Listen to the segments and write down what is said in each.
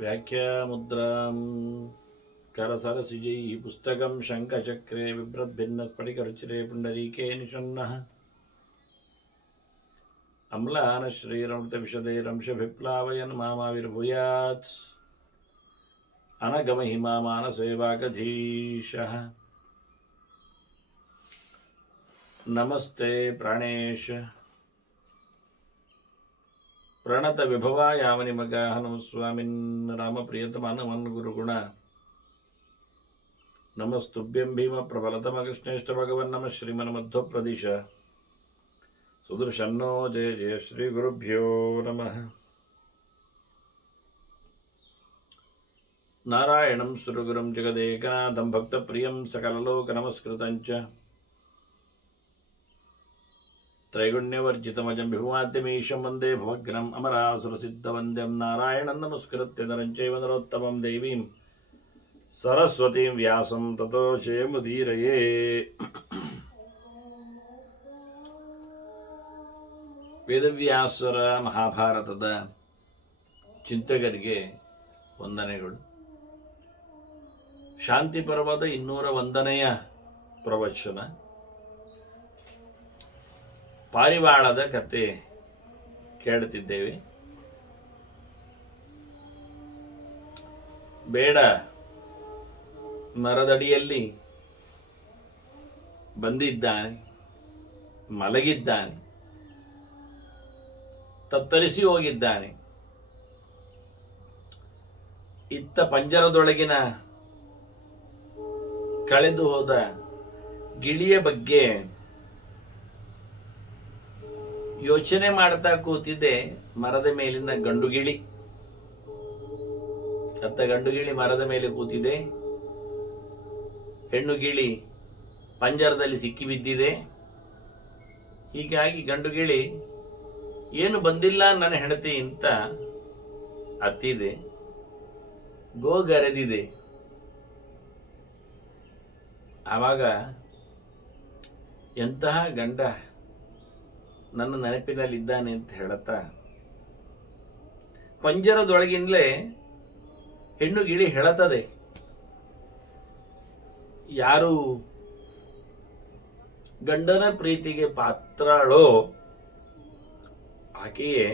व्याख्यामुद्रां करसरसिजैः पुस्तकं शङ्खचक्रे बिभ्रद्भिन्नस्फटिकरुचिरे पुण्डरीके निषण्णः अम्लानश्रीरमृतविशदैरंशभिप्लावयन् मामाविर्भूयात् अनगमहिमा मानसे वागधीशः। नमस्ते प्राणेश प्रणत विभवायावनिमगाः नमः स्वामिन् रामप्रियतमानमन् गुरुगुण नमस्तुभ्यं भीम प्रबलतमकृष्णेष्ट भगवन् नमः श्रीमन्मध्वप्रदिश सुदर्शन्नो जय जय श्री गुरुभ्यो नमः। नारायणं सुरगुरुं जगदेकनाथं भक्तप्रियं सकललोकनमस्कृतं च त्रैगुण्यवर्जितमजं विभुमाद्यमीशं वन्दे भवग्नम् अमरासुरसिद्धवन्द्यं नारायणं नमस्कृत्य नरं चैव नरोत्तमं देवीं सरस्वतीं व्यासं ततो जयमुदीरये। ವೇದವ್ಯಾಸರ ಮಹಾಭಾರತದ ಚಿಂತಕರಿಗೆ ವಂದನೆಗಳು. ಶಾಂತಿ ಪರ್ವದ 201ನೆಯ ಪ್ರವಚನ, ಪಾರಿವಾಳದ ಕತೆ ಕೇಳುತ್ತಿದ್ದೇವೆ. ಬೇಡ ಮರದಡಿಯಲ್ಲಿ ಬಂದಿದ್ದಾನೆ, ಮಲಗಿದ್ದಾನೆ, ತತ್ತರಿಸಿ ಹೋಗಿದ್ದಾನೆ. ಇತ್ತ ಪಂಜರದೊಳಗಿನ ಕಳೆದು ಹೋದ ಗಿಳಿಯ ಬಗ್ಗೆ ಯೋಚನೆ ಮಾಡ್ತಾ ಕೂತಿದೆ ಮರದ ಮೇಲಿನ ಗಂಡುಗಿಳಿ. ಅತ್ತ ಗಂಡುಗಿಳಿ ಮರದ ಮೇಲೆ ಕೂತಿದೆ, ಹೆಣ್ಣು ಗಿಳಿ ಪಂಜರದಲ್ಲಿ ಸಿಕ್ಕಿ ಬಿದ್ದಿದೆ. ಹೀಗಾಗಿ ಗಂಡುಗಿಳಿ ಏನು ಬಂದಿಲ್ಲ ನನ್ನ ಹೆಂಡತಿ ಅಂತ ಅತ್ತಿದೆ, ಗೋಗರೆದಿದೆ. ಆವಾಗ ಎಂತಹ ಗಂಡ ನನ್ನ ನೆನಪಿನಲ್ಲಿದ್ದಾನೆ ಅಂತ ಹೇಳುತ್ತಾ ಪಂಜರದೊಳಗಿಂದಲೇ ಹೆಣ್ಣು ಗಿಳಿ ಹೇಳುತ್ತದೆ, ಯಾರು ಗಂಡನ ಪ್ರೀತಿಗೆ ಪಾತ್ರಳೋ ಆಕೆಯೇ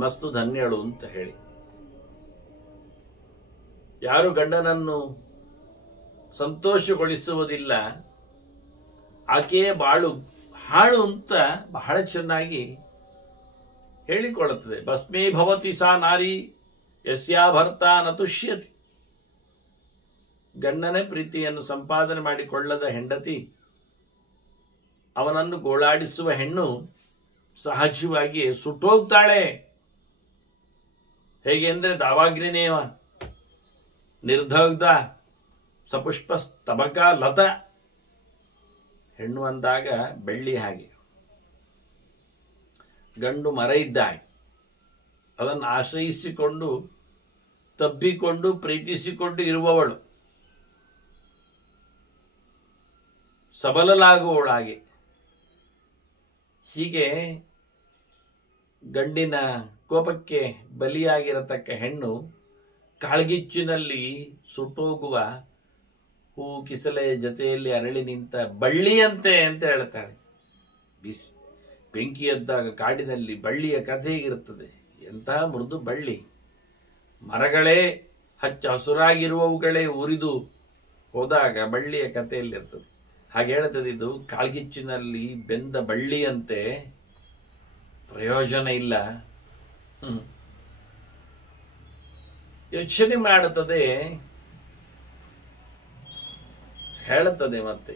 ಮಸ್ತು ಧನ್ಯಳು ಅಂತ ಹೇಳಿ. ಯಾರು ಗಂಡನನ್ನು ಸಂತೋಷಗೊಳಿಸುವುದಿಲ್ಲ ಆಕೆಯೇ ಬಾಳು ಹಾಳು ಅಂತ ಬಹಳ ಚೆನ್ನಾಗಿ ಹೇಳಿಕೊಳ್ಳುತ್ತದೆ. ಭಸ್ಮೀ ಭವತಿ ಸಾ ನಾರಿ ಯಸ್ಯಾ ಭರ್ತ ನ ತುಷ್ಯತಿ. ಗಂಡನ ಪ್ರೀತಿಯನ್ನು ಸಂಪಾದನೆ ಮಾಡಿಕೊಳ್ಳದ ಹೆಂಡತಿ, ಅವನನ್ನು ಗೋಳಾಡಿಸುವ ಹೆಣ್ಣು ಸಹಜವಾಗಿ ಸುಟ್ಟೋಗ್ತಾಳೆ. ಹೇಗೆ ಅಂದ್ರೆ ದಾವಾಗ್ನಿನೇವ ನಿರ್ದಗ್ಧ ಸಪುಷ್ಪ ಸ್ತಬಕ ಲತ. ಹೆಣ್ಣು ಅಂದಾಗ ಬೆಳ್ಳಿ ಹಾಗೆ, ಗಂಡು ಮರ ಇದ್ದ ಹಾಗೆ. ಅದನ್ನು ಆಶ್ರಯಿಸಿಕೊಂಡು ತಬ್ಬಿಕೊಂಡು ಪ್ರೀತಿಸಿಕೊಂಡು ಇರುವವಳು, ಸಬಲಲಾಗುವವಳಾಗೆ. ಹೀಗೆ ಗಂಡಿನ ಕೋಪಕ್ಕೆ ಬಲಿಯಾಗಿರತಕ್ಕ ಹೆಣ್ಣು ಕಾಳ್ಗಿಚ್ಚಿನಲ್ಲಿ ಸುಟ್ಟೋಗುವ ಹೂ ಕಿಸಲೆ ಜೊತೆಯಲ್ಲಿ ಅರಳಿ ನಿಂತ ಬಳ್ಳಿಯಂತೆ ಅಂತ ಹೇಳ್ತಾಳೆ. ಬೆಂಕಿ ಎದ್ದಾಗ ಕಾಡಿನಲ್ಲಿ ಬಳ್ಳಿಯ ಕಥೆ ಹೇಗಿರುತ್ತದೆ, ಎಂತಹ ಮೃದು ಬಳ್ಳಿ. ಮರಗಳೇ ಹಚ್ಚ ಹಸುರಾಗಿರುವವುಗಳೇ ಉರಿದು ಹೋದಾಗ ಬಳ್ಳಿಯ ಕಥೆಯಲ್ಲಿರ್ತದೆ. ಹಾಗೆ ಹೇಳ್ತದೆ, ಇದು ಕಾಳ್ಗಿಚ್ಚಿನಲ್ಲಿ ಬೆಂದ ಬಳ್ಳಿಯಂತೆ, ಪ್ರಯೋಜನ ಇಲ್ಲ. ಯೋಚನೆ ಮಾಡುತ್ತದೆ, ಹೇಳುತ್ತದೆ ಮತ್ತೆ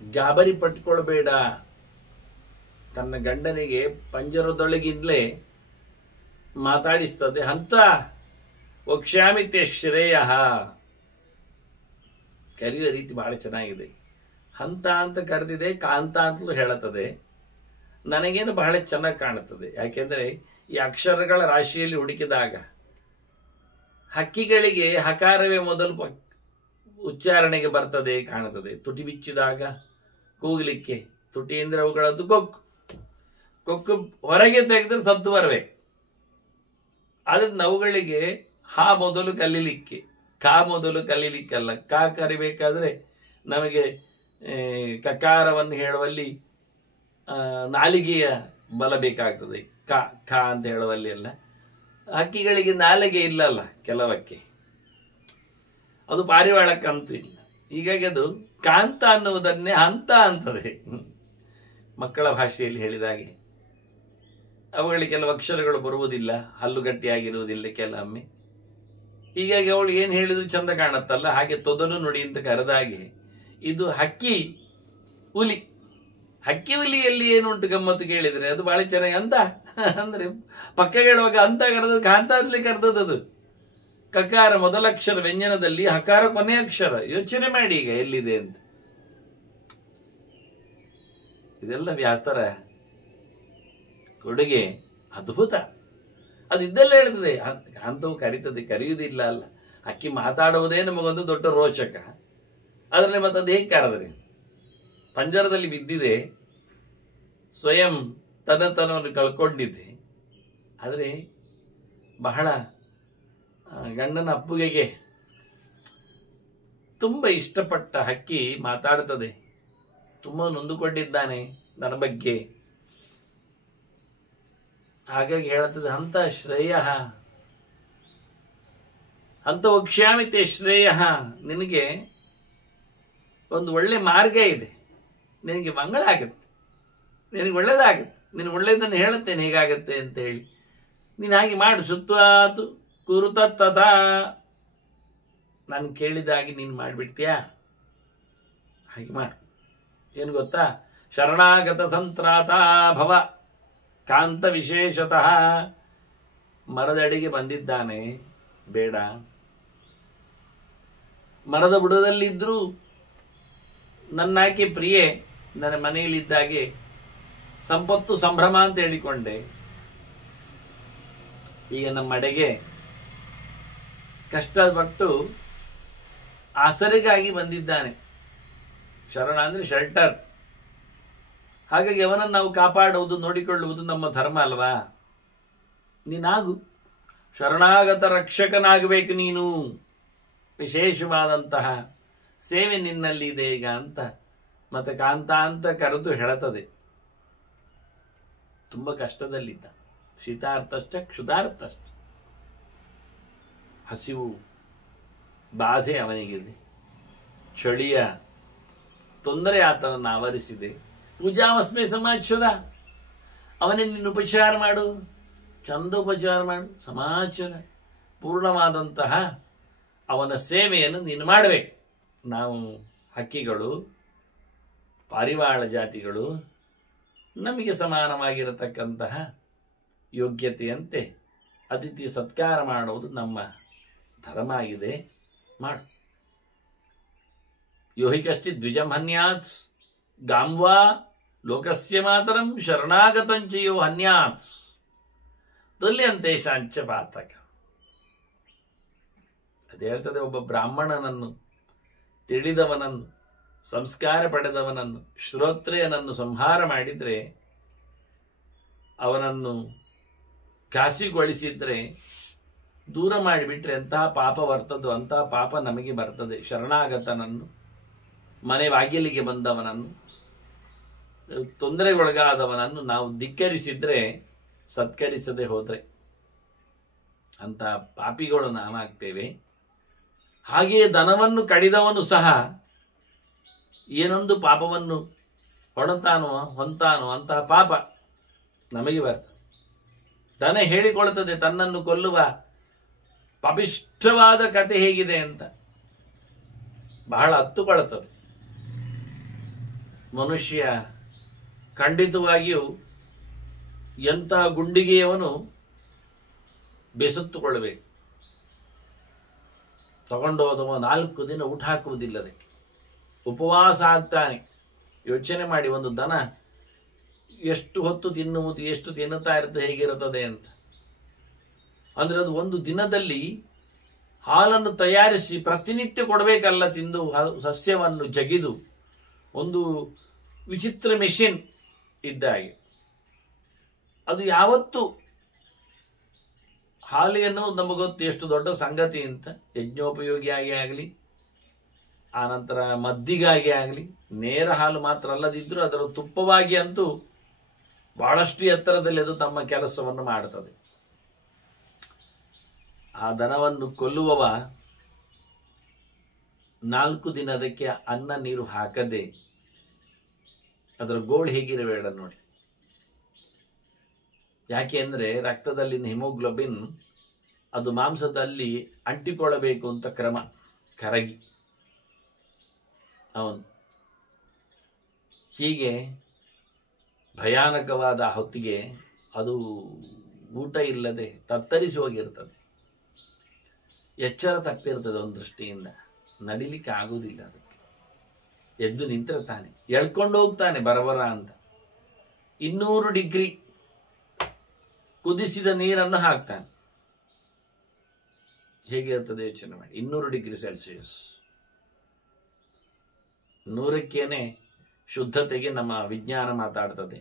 ಗಾಬರಿ ಪಟ್ಕೊಳ್ಬೇಡ. ತನ್ನ ಗಂಡನಿಗೆ ಪಂಜರದೊಳಗಿಂದಲೇ ಮಾತಾಡಿಸ್ತದೆ. ಹಂತ ವಕ್ಷ್ಯಾಮಿತೆ ಶ್ರೇಯ ಕರೆಯುವ ರೀತಿ ಬಹಳ ಚೆನ್ನಾಗಿದೆ. ಹಂತ ಅಂತ ಕರೆದಿದೆ, ಕಾಂತ ಅಂತಲೂ ಹೇಳುತ್ತದೆ. ನನಗೇನು ಬಹಳ ಚೆನ್ನಾಗಿ ಕಾಣುತ್ತದೆ. ಯಾಕೆಂದ್ರೆ ಈ ಅಕ್ಷರಗಳ ರಾಶಿಯಲ್ಲಿ ಹುಡುಕಿದಾಗ ಹಕ್ಕಿಗಳಿಗೆ ಹಕಾರವೇ ಮೊದಲು ಉಚ್ಚಾರಣೆಗೆ ಬರ್ತದೆ ಕಾಣುತ್ತದೆ. ತುಟಿ ಬಿಚ್ಚಿದಾಗ ಕೂಗಲಿಕ್ಕೆ. ತುಟಿಯಿಂದ ಅವುಗಳದ್ದು ಕೊಕ್ಕು. ಕೊಕ್ಕು ಹೊರಗೆ ತೆಗೆದ್ರೆ ಸತ್ತು ಬರಬೇಕು. ಆದ್ರೆ ಅವುಗಳಿಗೆ ಹಾ ಮೊದಲು ಕಲೀಲಿಕ್ಕೆ, ಕಾ ಮೊದಲು ಕಲೀಲಿಕ್ಕಲ್ಲ. ಕಾ ಕರಿಬೇಕಾದ್ರೆ ನಮಗೆ ಕಕಾರವನ್ನು ಹೇಳುವಲ್ಲಿ ನಾಲಿಗೆಯ ಬಲ ಬೇಕಾಗ್ತದೆ. ಕಾ ಖಾ ಅಂತ ಹೇಳುವಲ್ಲಿ ಎಲ್ಲ. ಹಕ್ಕಿಗಳಿಗೆ ನಾಲಿಗೆ ಇಲ್ಲಲ್ಲ ಕೆಲವಕ್ಕೆ, ಅದು ಪಾರಿವಾಳಕ್ಕಂತೂ ಇಲ್ಲ. ಹೀಗಾಗಿ ಅದು ಕಾಂತ ಅನ್ನುವುದನ್ನೇ ಹಂತ ಅಂತದೆ. ಮಕ್ಕಳ ಭಾಷೆಯಲ್ಲಿ ಹೇಳಿದಾಗೆ ಅವುಗಳಿಗೆ ಕೆಲವು ಅಕ್ಷರಗಳು ಬರುವುದಿಲ್ಲ, ಹಲ್ಲುಗಟ್ಟಿಯಾಗಿರುವುದಿಲ್ಲ ಕೆಲವೊಮ್ಮೆ. ಹೀಗಾಗಿ ಅವಳು ಏನು ಹೇಳಿದ್ರು ಚಂದ ಕಾಣತ್ತಲ್ಲ, ಹಾಗೆ ತೊದಲು ನುಡಿ ಅಂತ ಕರೆದಾಗೆ ಇದು ಹಕ್ಕಿ ಹುಲಿ. ಹಕ್ಕಿ ಹುಲಿಯಲ್ಲಿ ಏನುಂಟು ಗಮ್ಮತ್ತು ಕೇಳಿದ್ರೆ ಅದು ಬಹಳ ಚೆನ್ನಾಗಿ ಅಂತ ಅಂದ್ರೆ ಪಕ್ಕ ಹೇಳುವಾಗ ಅಂತ ಕರೆದ ಕಾಂತ ಅಂತಲೇ ಕರೆದದ್ದು. ಕಕಾರ ಮೊದಲಕ್ಷರ ವ್ಯಂಜನದಲ್ಲಿ, ಹಕಾರ ಕೊನೆ ಅಕ್ಷರ. ಯೋಚನೆ ಮಾಡಿ ಈಗ ಎಲ್ಲಿದೆ ಅಂತ. ಇದೆಲ್ಲ ವ್ಯಾಸರ ಕೊಡುಗೆ ಅದ್ಭುತ. ಅದು ಇದ್ದೆಲ್ಲ ಹೇಳ್ತದೆ. ಕಾಂತವು ಕರೀತದೆ, ಕರೆಯುವುದಿಲ್ಲ ಅಲ್ಲ. ಹಕ್ಕಿ ಮಾತಾಡುವುದೇ ನಮಗೊಂದು ದೊಡ್ಡ ರೋಚಕ. ಅದರಲ್ಲಿ ಮತ್ತೆ ಅದು ಹೇಗೆ ಕರೆದ್ರೆ ಪಂಜರದಲ್ಲಿ ಬಿದ್ದಿದೆ, ಸ್ವಯಂ ತನ್ನತನವನ್ನು ಕಳ್ಕೊಂಡಿದ್ದೆ. ಆದರೆ ಬಹಳ ಗಂಡನ ಅಪ್ಪುಗೆಗೆ ತುಂಬ ಇಷ್ಟಪಟ್ಟ ಹಕ್ಕಿ ಮಾತಾಡ್ತದೆ. ತುಂಬ ನೊಂದುಕೊಂಡಿದ್ದಾನೆ ನನ್ನ ಬಗ್ಗೆ. ಹಾಗಾಗಿ ಹೇಳುತ್ತದೆ, ಅಂತ ಶ್ರೇಯ ಅಂತ ವಕ್ಷ್ಯಾಮಿತೆ ಶ್ರೇಯ. ನಿನಗೆ ಒಂದು ಒಳ್ಳೆ ಮಾರ್ಗ ಇದೆ, ನಿನಗೆ ಮಂಗಳ ಆಗುತ್ತೆ, ನಿನಗೆ ಒಳ್ಳೇದಾಗುತ್ತೆ, ನಿನಗೆ ಒಳ್ಳೇದನ್ನು ಹೇಳುತ್ತೇನೆ ಹೇಗಾಗತ್ತೆ ಅಂತ ಹೇಳಿ. ನೀನು ಹಾಗೆ ಮಾಡು. ಸುತ್ವಾತು ಕುರುತ ತಥಾ. ನಾನು ಕೇಳಿದಾಗಿ ನೀನು ಮಾಡಿಬಿಡ್ತೀಯಾ? ಹಾಗೆ ಮಾಡು. ಏನು ಗೊತ್ತಾ? ಶರಣಾಗತ ಸಂತ್ರಾತ ಭವ ಕಾಂತ ವಿಶೇಷತಃ. ಮರದಡಿಗೆ ಬಂದಿದ್ದಾನೆ, ಬೇಡ. ಮರದ ಬುಡದಲ್ಲಿದ್ದರೂ ನನ್ನಾಕೆ ಪ್ರಿಯೆ, ನನ್ನ ಮನೆಯಲ್ಲಿದ್ದಾಗೆ ಸಂಪತ್ತು ಸಂಭ್ರಮ ಅಂತ ಹೇಳಿಕೊಂಡೆ. ಈಗ ನಮ್ಮಡೆಗೆ ಕಷ್ಟಪಟ್ಟು ಆಸರೆಗಾಗಿ ಬಂದಿದ್ದಾನೆ. ಶರಣ ಅಂದ್ರೆ ಶೆಲ್ಟರ್. ಹಾಗಾಗಿ ಅವನನ್ನು ನಾವು ಕಾಪಾಡುವುದು, ನೋಡಿಕೊಳ್ಳುವುದು ನಮ್ಮ ಧರ್ಮ ಅಲ್ವಾ? ನೀನಾಗು ಶರಣಾಗತ ರಕ್ಷಕನಾಗಬೇಕು ನೀನು. ವಿಶೇಷವಾದಂತಹ ಸೇವೆ ನಿನ್ನಲ್ಲಿ ಇದೆ ಈಗ ಅಂತ ಮತ್ತೆ ಕಾಂತ ಅಂತ ಕರೆದು ಹೇಳುತ್ತದೆ. ತುಂಬ ಕಷ್ಟದಲ್ಲಿದ್ದ. ಶೀತಾರ್ಥಶ್ಚ ಕ್ಷುಧಾರ್ಥಶ್ಚ. ಹಸಿವು ಬಾಧೆ ಅವನಿಗಿದೆ, ಚಳಿಯ ತೊಂದರೆ ಆತನನ್ನು ಆವರಿಸಿದೆ. ಪೂಜಾವಸ್ಮೆ ಸಮಾಚಾರ. ಅವನೇ ನಿನ್ನ ಉಪಚಾರ ಮಾಡು, ಚಂದ ಉಪಚಾರ ಮಾಡು, ಸಮಾಚಾರ ಪೂರ್ಣವಾದಂತಹ ಅವನ ಸೇವೆಯನ್ನು ನೀನು ಮಾಡಬೇಕು. ನಾವು ಹಕ್ಕಿಗಳು, ಪಾರಿವಾಳ ಜಾತಿಗಳು, ನಮಗೆ ಸಮಾನವಾಗಿರತಕ್ಕಂತಹ ಯೋಗ್ಯತೆಯಂತೆ ಅತಿಥಿ ಸತ್ಕಾರ ಮಾಡುವುದು ನಮ್ಮ ಧರ್ಮ ಆಗಿದೆ. ಮಾಡು. ಯೋಹಿ ಕಶ್ಚಿತ್ ದ್ವಿಜಂಹನ್ಯಾತ್ ಗಾಂವಾ ಲೋಕಸ್ಯ ಮಾತರಂ ಶರಣಾಗತಂಚ ಯೋ ಹನ್ಯಾತ್ ತುಲ್ಯಂತೇಶಾಂಚ ಪಾತಕ. ಅದು ಹೇಳ್ತದೆ, ಒಬ್ಬ ಬ್ರಾಹ್ಮಣನನ್ನು, ತಿಳಿದವನನ್ನು, ಸಂಸ್ಕಾರ ಪಡೆದವನನ್ನು, ಶ್ರೋತ್ರಿಯನನ್ನು ಸಂಹಾರ ಮಾಡಿದರೆ, ಅವನನ್ನು ಕಾಸಿಗೊಳಿಸಿದ್ರೆ, ದೂರ ಮಾಡಿಬಿಟ್ರೆ ಎಂತಹ ಪಾಪ ಬರ್ತದೋ ಅಂತಹ ಪಾಪ ನಮಗೆ ಬರ್ತದೆ. ಶರಣಾಗತನನ್ನು, ಮನೆ ಬಾಗಿಲಿಗೆ ಬಂದವನನ್ನು, ತೊಂದರೆಗೊಳಗಾದವನನ್ನು ನಾವು ಧಿಕ್ಕರಿಸಿದ್ರೆ, ಸತ್ಕರಿಸದೆ ಹೋದರೆ ಅಂತ ಪಾಪಿಗಳು ನಾವಾಗ್ತೇವೆ. ಹಾಗೆಯೇ ದನವನ್ನು ಕಡಿದವನು ಸಹ ಏನೊಂದು ಪಾಪವನ್ನು ಹೊಂತಾನೋ ಅಂತಹ ಪಾಪ ನಮಗೆ ಬರ್ತದೆ. ದನ ಹೇಳಿಕೊಳ್ತದೆ ತನ್ನನ್ನು ಕೊಲ್ಲುವ ಪಾಪಿಷ್ಠವಾದ ಕತೆ ಹೇಗಿದೆ ಅಂತ, ಬಹಳ ಹತ್ತುಕೊಳ್ತದೆ. ಮನುಷ್ಯ ಖಂಡಿತವಾಗಿಯೂ ಎಂತಹ ಗುಂಡಿಗೆಯವನು ಬೇಸತ್ತುಕೊಳ್ಳಬೇಕು. ತಗೊಂಡು ಹೋದವ 4 ದಿನ ಊಟ ಹಾಕುವುದಿಲ್ಲ, ಅದಕ್ಕೆ ಉಪವಾಸ ಆಗ್ತಾನೆ. ಯೋಚನೆ ಮಾಡಿ, ಒಂದು ದನ ಎಷ್ಟು ಹೊತ್ತು ತಿನ್ನುವುದು, ಎಷ್ಟು ತಿನ್ನುತ್ತಾ ಇರ್ತದೆ, ಹೇಗಿರುತ್ತದೆ ಅಂತ. ಅಂದ್ರೆ ಅದು ಒಂದು ದಿನದಲ್ಲಿ ಹಾಲನ್ನು ತಯಾರಿಸಿ ಪ್ರತಿನಿತ್ಯ ಕೊಡಬೇಕಲ್ಲ. ತಿಂದು ಸಸ್ಯವನ್ನು ಜಗಿದು ಒಂದು ವಿಚಿತ್ರ ಮೆಷಿನ್ ಇದ್ದಾಗೆ. ಅದು ಯಾವತ್ತು ಹಾಲಿಯನ್ನು ನಮಗೊತ್ತು ಎಷ್ಟು ದೊಡ್ಡ ಸಂಗತಿ ಅಂತ, ಯಜ್ಞೋಪಯೋಗಿಯಾಗಿ ಆಗಲಿ, ಆನಂತರ ಮದ್ದಿಗಾಗಿ ಆಗಲಿ, ನೇರ ಹಾಲು ಮಾತ್ರ ಅಲ್ಲದಿದ್ದರೂ ಅದರ ತುಪ್ಪವಾಗಿ ಅಂತೂ ಬಹಳಷ್ಟು ಎತ್ತರದಲ್ಲಿ ಅದು ತಮ್ಮ ಕೆಲಸವನ್ನು ಮಾಡುತ್ತದೆ. ಆ ದನವನ್ನು ಕೊಲ್ಲುವವ 4 ದಿನ ಅದಕ್ಕೆ ಅನ್ನ ನೀರು ಹಾಕದೆ ಅದರ ಗೋಳು ಹೇಗಿರಬೇಡ ನೋಡಿ. ಯಾಕೆ ಅಂದರೆ ರಕ್ತದಲ್ಲಿನ ಹಿಮೋಗ್ಲೋಬಿನ್ ಅದು ಮಾಂಸದಲ್ಲಿ ಅಂಟಿಕೊಳ್ಳಬೇಕು ಅಂತ ಕ್ರಮ, ಕರಗಿ ಅವನು ಹೀಗೆ ಭಯಾನಕವಾದ ಹೊತ್ತಿಗೆ ಅದು ಊಟ ಇಲ್ಲದೆ ತತ್ತರಿಸಿ ಹೋಗಿರ್ತದೆ. ಎಚ್ಚರ ತಪ್ಪಿರ್ತದೆ, ಒಂದು ದೃಷ್ಟಿಯಿಂದ ನಡಿಲಿಕ್ಕೆ ಆಗುವುದಿಲ್ಲ. ಅದಕ್ಕೆ ಎದ್ದು ನಿಂತಿರ್ತಾನೆ, ಎಳ್ಕೊಂಡು ಹೋಗ್ತಾನೆ ಬರಬರ ಅಂತ. 200 ಡಿಗ್ರಿ ಕುದಿಸಿದ ನೀರನ್ನು ಹಾಕ್ತಾನೆ. ಹೇಗಿರ್ತದೆ ಯೋಚನೆ ಮಾಡಿ. 200 ಡಿಗ್ರಿ ಸೆಲ್ಸಿಯಸ್. 100ಕ್ಕೇನೆ ಶುದ್ಧತೆಗೆ ನಮ್ಮ ವಿಜ್ಞಾನ ಮಾತಾಡ್ತದೆ.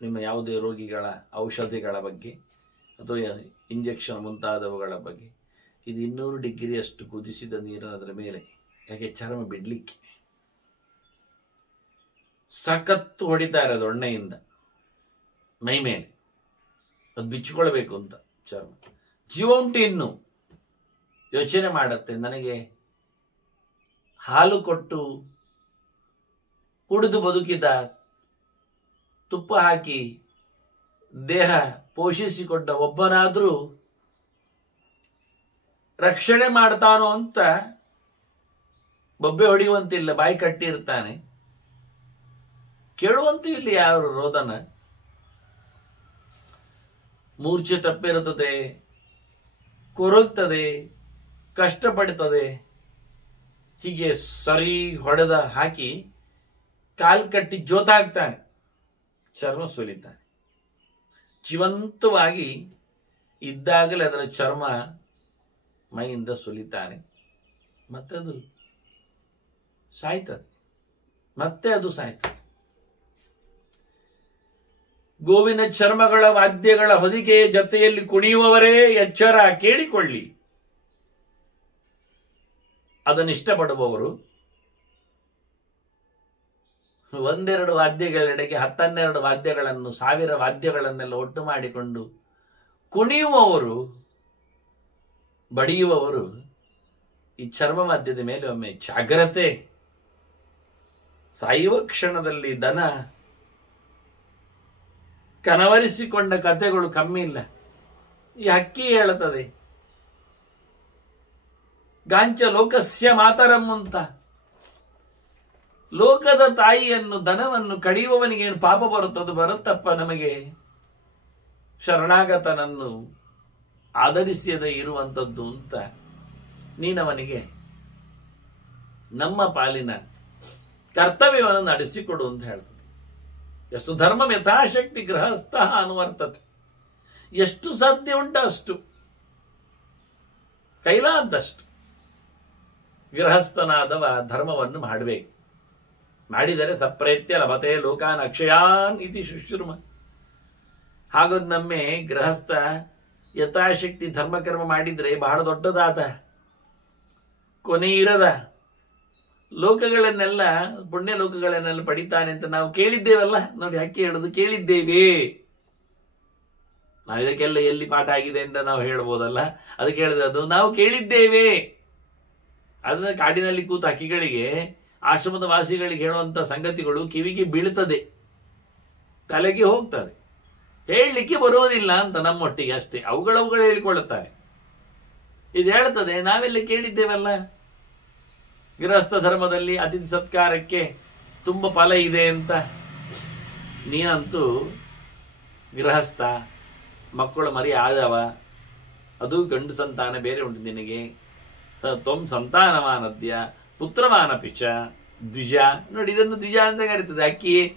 ನಿಮ್ಮ ಯಾವುದೇ ರೋಗಿಗಳ ಔಷಧಿಗಳ ಬಗ್ಗೆ ಅಥವಾ ಇಂಜೆಕ್ಷನ್ ಮುಂತಾದವುಗಳ ಬಗ್ಗೆ. ಇದು 200 ಡಿಗ್ರಿಯಷ್ಟು ಕುದಿಸಿದ ನೀರನ್ನು ಅದರ ಮೇಲೆ, ಯಾಕೆ ಚರ್ಮ ಬಿಡ್ಲಿಕ್ಕೆ. ಸಖತ್ತು ಹೊಡಿತಾರೆ ಅದು ಒಣ್ಣೆಯಿಂದ ಮೈ ಮೇಲೆ, ಅದು ಬಿಚ್ಚಿಕೊಳ್ಬೇಕು ಅಂತ ಚರ್ಮ. ಜೀವ ಉಂಟು ಇನ್ನು. ಯೋಚನೆ ಮಾಡುತ್ತೆ, ನನಗೆ ಹಾಲು ಕೊಟ್ಟು ಕುಡಿದು ಬದುಕಿದ, ತುಪ್ಪ ಹಾಕಿ ದೇಹ ಪೋಷಿಸಿಕೊಂಡ ಒಬ್ಬನಾದ್ರೂ ರಕ್ಷಣೆ ಮಾಡ್ತಾನೋ ಅಂತ ಬೊಬ್ಬೆ ಹೊಡೆಯುವಂತಿಲ್ಲ, ಬಾಯಿ ಕಟ್ಟಿರ್ತಾನೆ. ಕೇಳುವಂತೂ ಇಲ್ಲಿ ಯಾರು ರೋದನ. ಮೂರ್ಛೆ ತಪ್ಪಿರುತ್ತದೆ, ಕೊರಗ್ತದೆ, ಕಷ್ಟಪಡ್ತದೆ. ಹೀಗೆ ಸರಿ ಹೊಡೆದ ಹಾಕಿ ಕಾಲ್ ಕಟ್ಟಿ ಜೋತಾಗ್ತಾನೆ, ಚರ್ಮ ಸುಲಿತಾನೆ. ಜೀವಂತವಾಗಿ ಇದ್ದಾಗಲೇ ಅದರ ಚರ್ಮ ಮೈಯಿಂದ ಸುಲಿತಾನೆ. ಮತ್ತೆ ಅದು ಸಾಯ್ತದೆ, ಮತ್ತೆ ಅದು ಸಾಯ್ತದೆ. ಗೋವಿನ ಚರ್ಮಗಳ ವಾದ್ಯಗಳ ಹೊದಿಕೆಯ ಜೊತೆಯಲ್ಲಿ ಕುಣಿಯುವವರೇ ಎಚ್ಚರ ಕೇಳಿಕೊಳ್ಳಿ. ಅದನ್ನಿಷ್ಟಪಡುವವರು 1-2 ವಾದ್ಯಗಳೆಡೆಗೆ 10-12 ವಾದ್ಯಗಳನ್ನು, 1000 ವಾದ್ಯಗಳನ್ನೆಲ್ಲ ಒಟ್ಟು ಮಾಡಿಕೊಂಡು ಕುಣಿಯುವವರು, ಬಡಿಯುವವರು ಈ ಚರ್ಮ ವಾದ್ಯದ ಮೇಲೆ ಒಮ್ಮೆ ಜಾಗ್ರತೆ. ಸಾಯುವ ಕ್ಷಣದಲ್ಲಿ ದನ ಕನವರಿಸಿಕೊಂಡ ಕಥೆಗಳು ಕಮ್ಮಿ ಇಲ್ಲ. ಈ ಹಕ್ಕಿ ಹೇಳುತ್ತದೆ, ಗಾಂಚ ಲೋಕಸ್ಯ ಮಾತರಂ ಅಂತ. ಲೋಕದ ತಾಯಿಯನ್ನು, ದನವನ್ನು ಕಡಿಯುವವನಿಗೇನು ಪಾಪ ಬರುತ್ತದು? ಬರುತ್ತಪ್ಪ ನಮಗೆ. ಶರಣಾಗತನನ್ನು ಆಧರಿಸದೇ ಇರುವಂಥದ್ದು ಅಂತ ನೀನವನಿಗೆ ನಮ್ಮ ಪಾಲಿನ ಕರ್ತವ್ಯವನ್ನು ನಡೆಸಿಕೊಡು ಅಂತ ಹೇಳ್ತದೆ. ಎಷ್ಟು ಧರ್ಮ ಯಥಾಶಕ್ತಿ ಗೃಹಸ್ಥ ಅನುವರ್ತತೆ. ಎಷ್ಟು ಸಾಧ್ಯ ಉಂಟ ಅಷ್ಟು, ಕೈಲಾದಷ್ಟು ಗೃಹಸ್ಥನಾದವ ಧರ್ಮವನ್ನು ಮಾಡಬೇಕು. ಮಾಡಿದರೆ ಸಪ್ರೇತ್ಯ ಲಭತೆ ಲೋಕಾನ್ ಅಕ್ಷಯಾನ್ ಇತಿ ಶುಶ್ರುಮ. ಹಾಗದು ನಮ್ಮೆ ಗೃಹಸ್ಥ ಯಥಾಶಕ್ತಿ ಧರ್ಮಕರ್ಮ ಮಾಡಿದ್ರೆ ಬಹಳ ದೊಡ್ಡದಾದ ಕೊನೆ ಇರದ ಲೋಕಗಳನ್ನೆಲ್ಲ, ಪುಣ್ಯ ಲೋಕಗಳನ್ನೆಲ್ಲ ಪಡಿತಾನೆ ಅಂತ ನಾವು ಕೇಳಿದ್ದೇವಲ್ಲ. ನೋಡಿ, ಹಕ್ಕಿ ಹೇಳುದು ಕೇಳಿದ್ದೇವೆ. ನಾವು ಇದಕ್ಕೆಲ್ಲ ಎಲ್ಲಿ ಪಾಠ ಆಗಿದೆ ಅಂತ ನಾವು ಹೇಳ್ಬೋದಲ್ಲ. ಅದಕ್ಕೆ ಹೇಳಿದದು ನಾವು ಕೇಳಿದ್ದೇವೆ. ಅದನ್ನ ಕಾಡಿನಲ್ಲಿ ಕೂತ ಹಕ್ಕಿಗಳಿಗೆ, ಆಶ್ರಮದ ವಾಸಿಗಳಿಗೆ ಹೇಳುವಂತ ಸಂಗತಿಗಳು ಕಿವಿಗೆ ಬೀಳ್ತದೆ, ತಲೆಗೆ ಹೋಗ್ತದೆ. ಹೇಳಲಿಕ್ಕೆ ಬರುವುದಿಲ್ಲ ಅಂತ ನಮ್ಮೊಟ್ಟಿಗೆ ಅಷ್ಟೇ, ಅವುಗಳು ಹೇಳಿಕೊಳ್ಳುತ್ತಾರೆ. ಇದು ಹೇಳ್ತದೆ, ನಾವೆಲ್ಲ ಕೇಳಿದ್ದೇವಲ್ಲ. ಗೃಹಸ್ಥ ಧರ್ಮದಲ್ಲಿ ಅತಿಥಿ ಸತ್ಕಾರಕ್ಕೆ ತುಂಬ ಫಲ ಇದೆ ಅಂತ. ನೀನಂತೂ ಗೃಹಸ್ಥ, ಮಕ್ಕಳು ಮರಿ ಆದವ, ಅದು ಗಂಡು ಸಂತಾನ ಬೇರೆ ಉಂಟು ನಿನಗೆ. ತ್ವಂ ಸಂತಾನವಾನದ್ಯ ಪುತ್ರವಾನ ಪಿಚ ದ್ವಿಜ. ನೋಡಿ, ಇದನ್ನು ದ್ವಿಜ ಅಂತ ಕರೀತದೆ.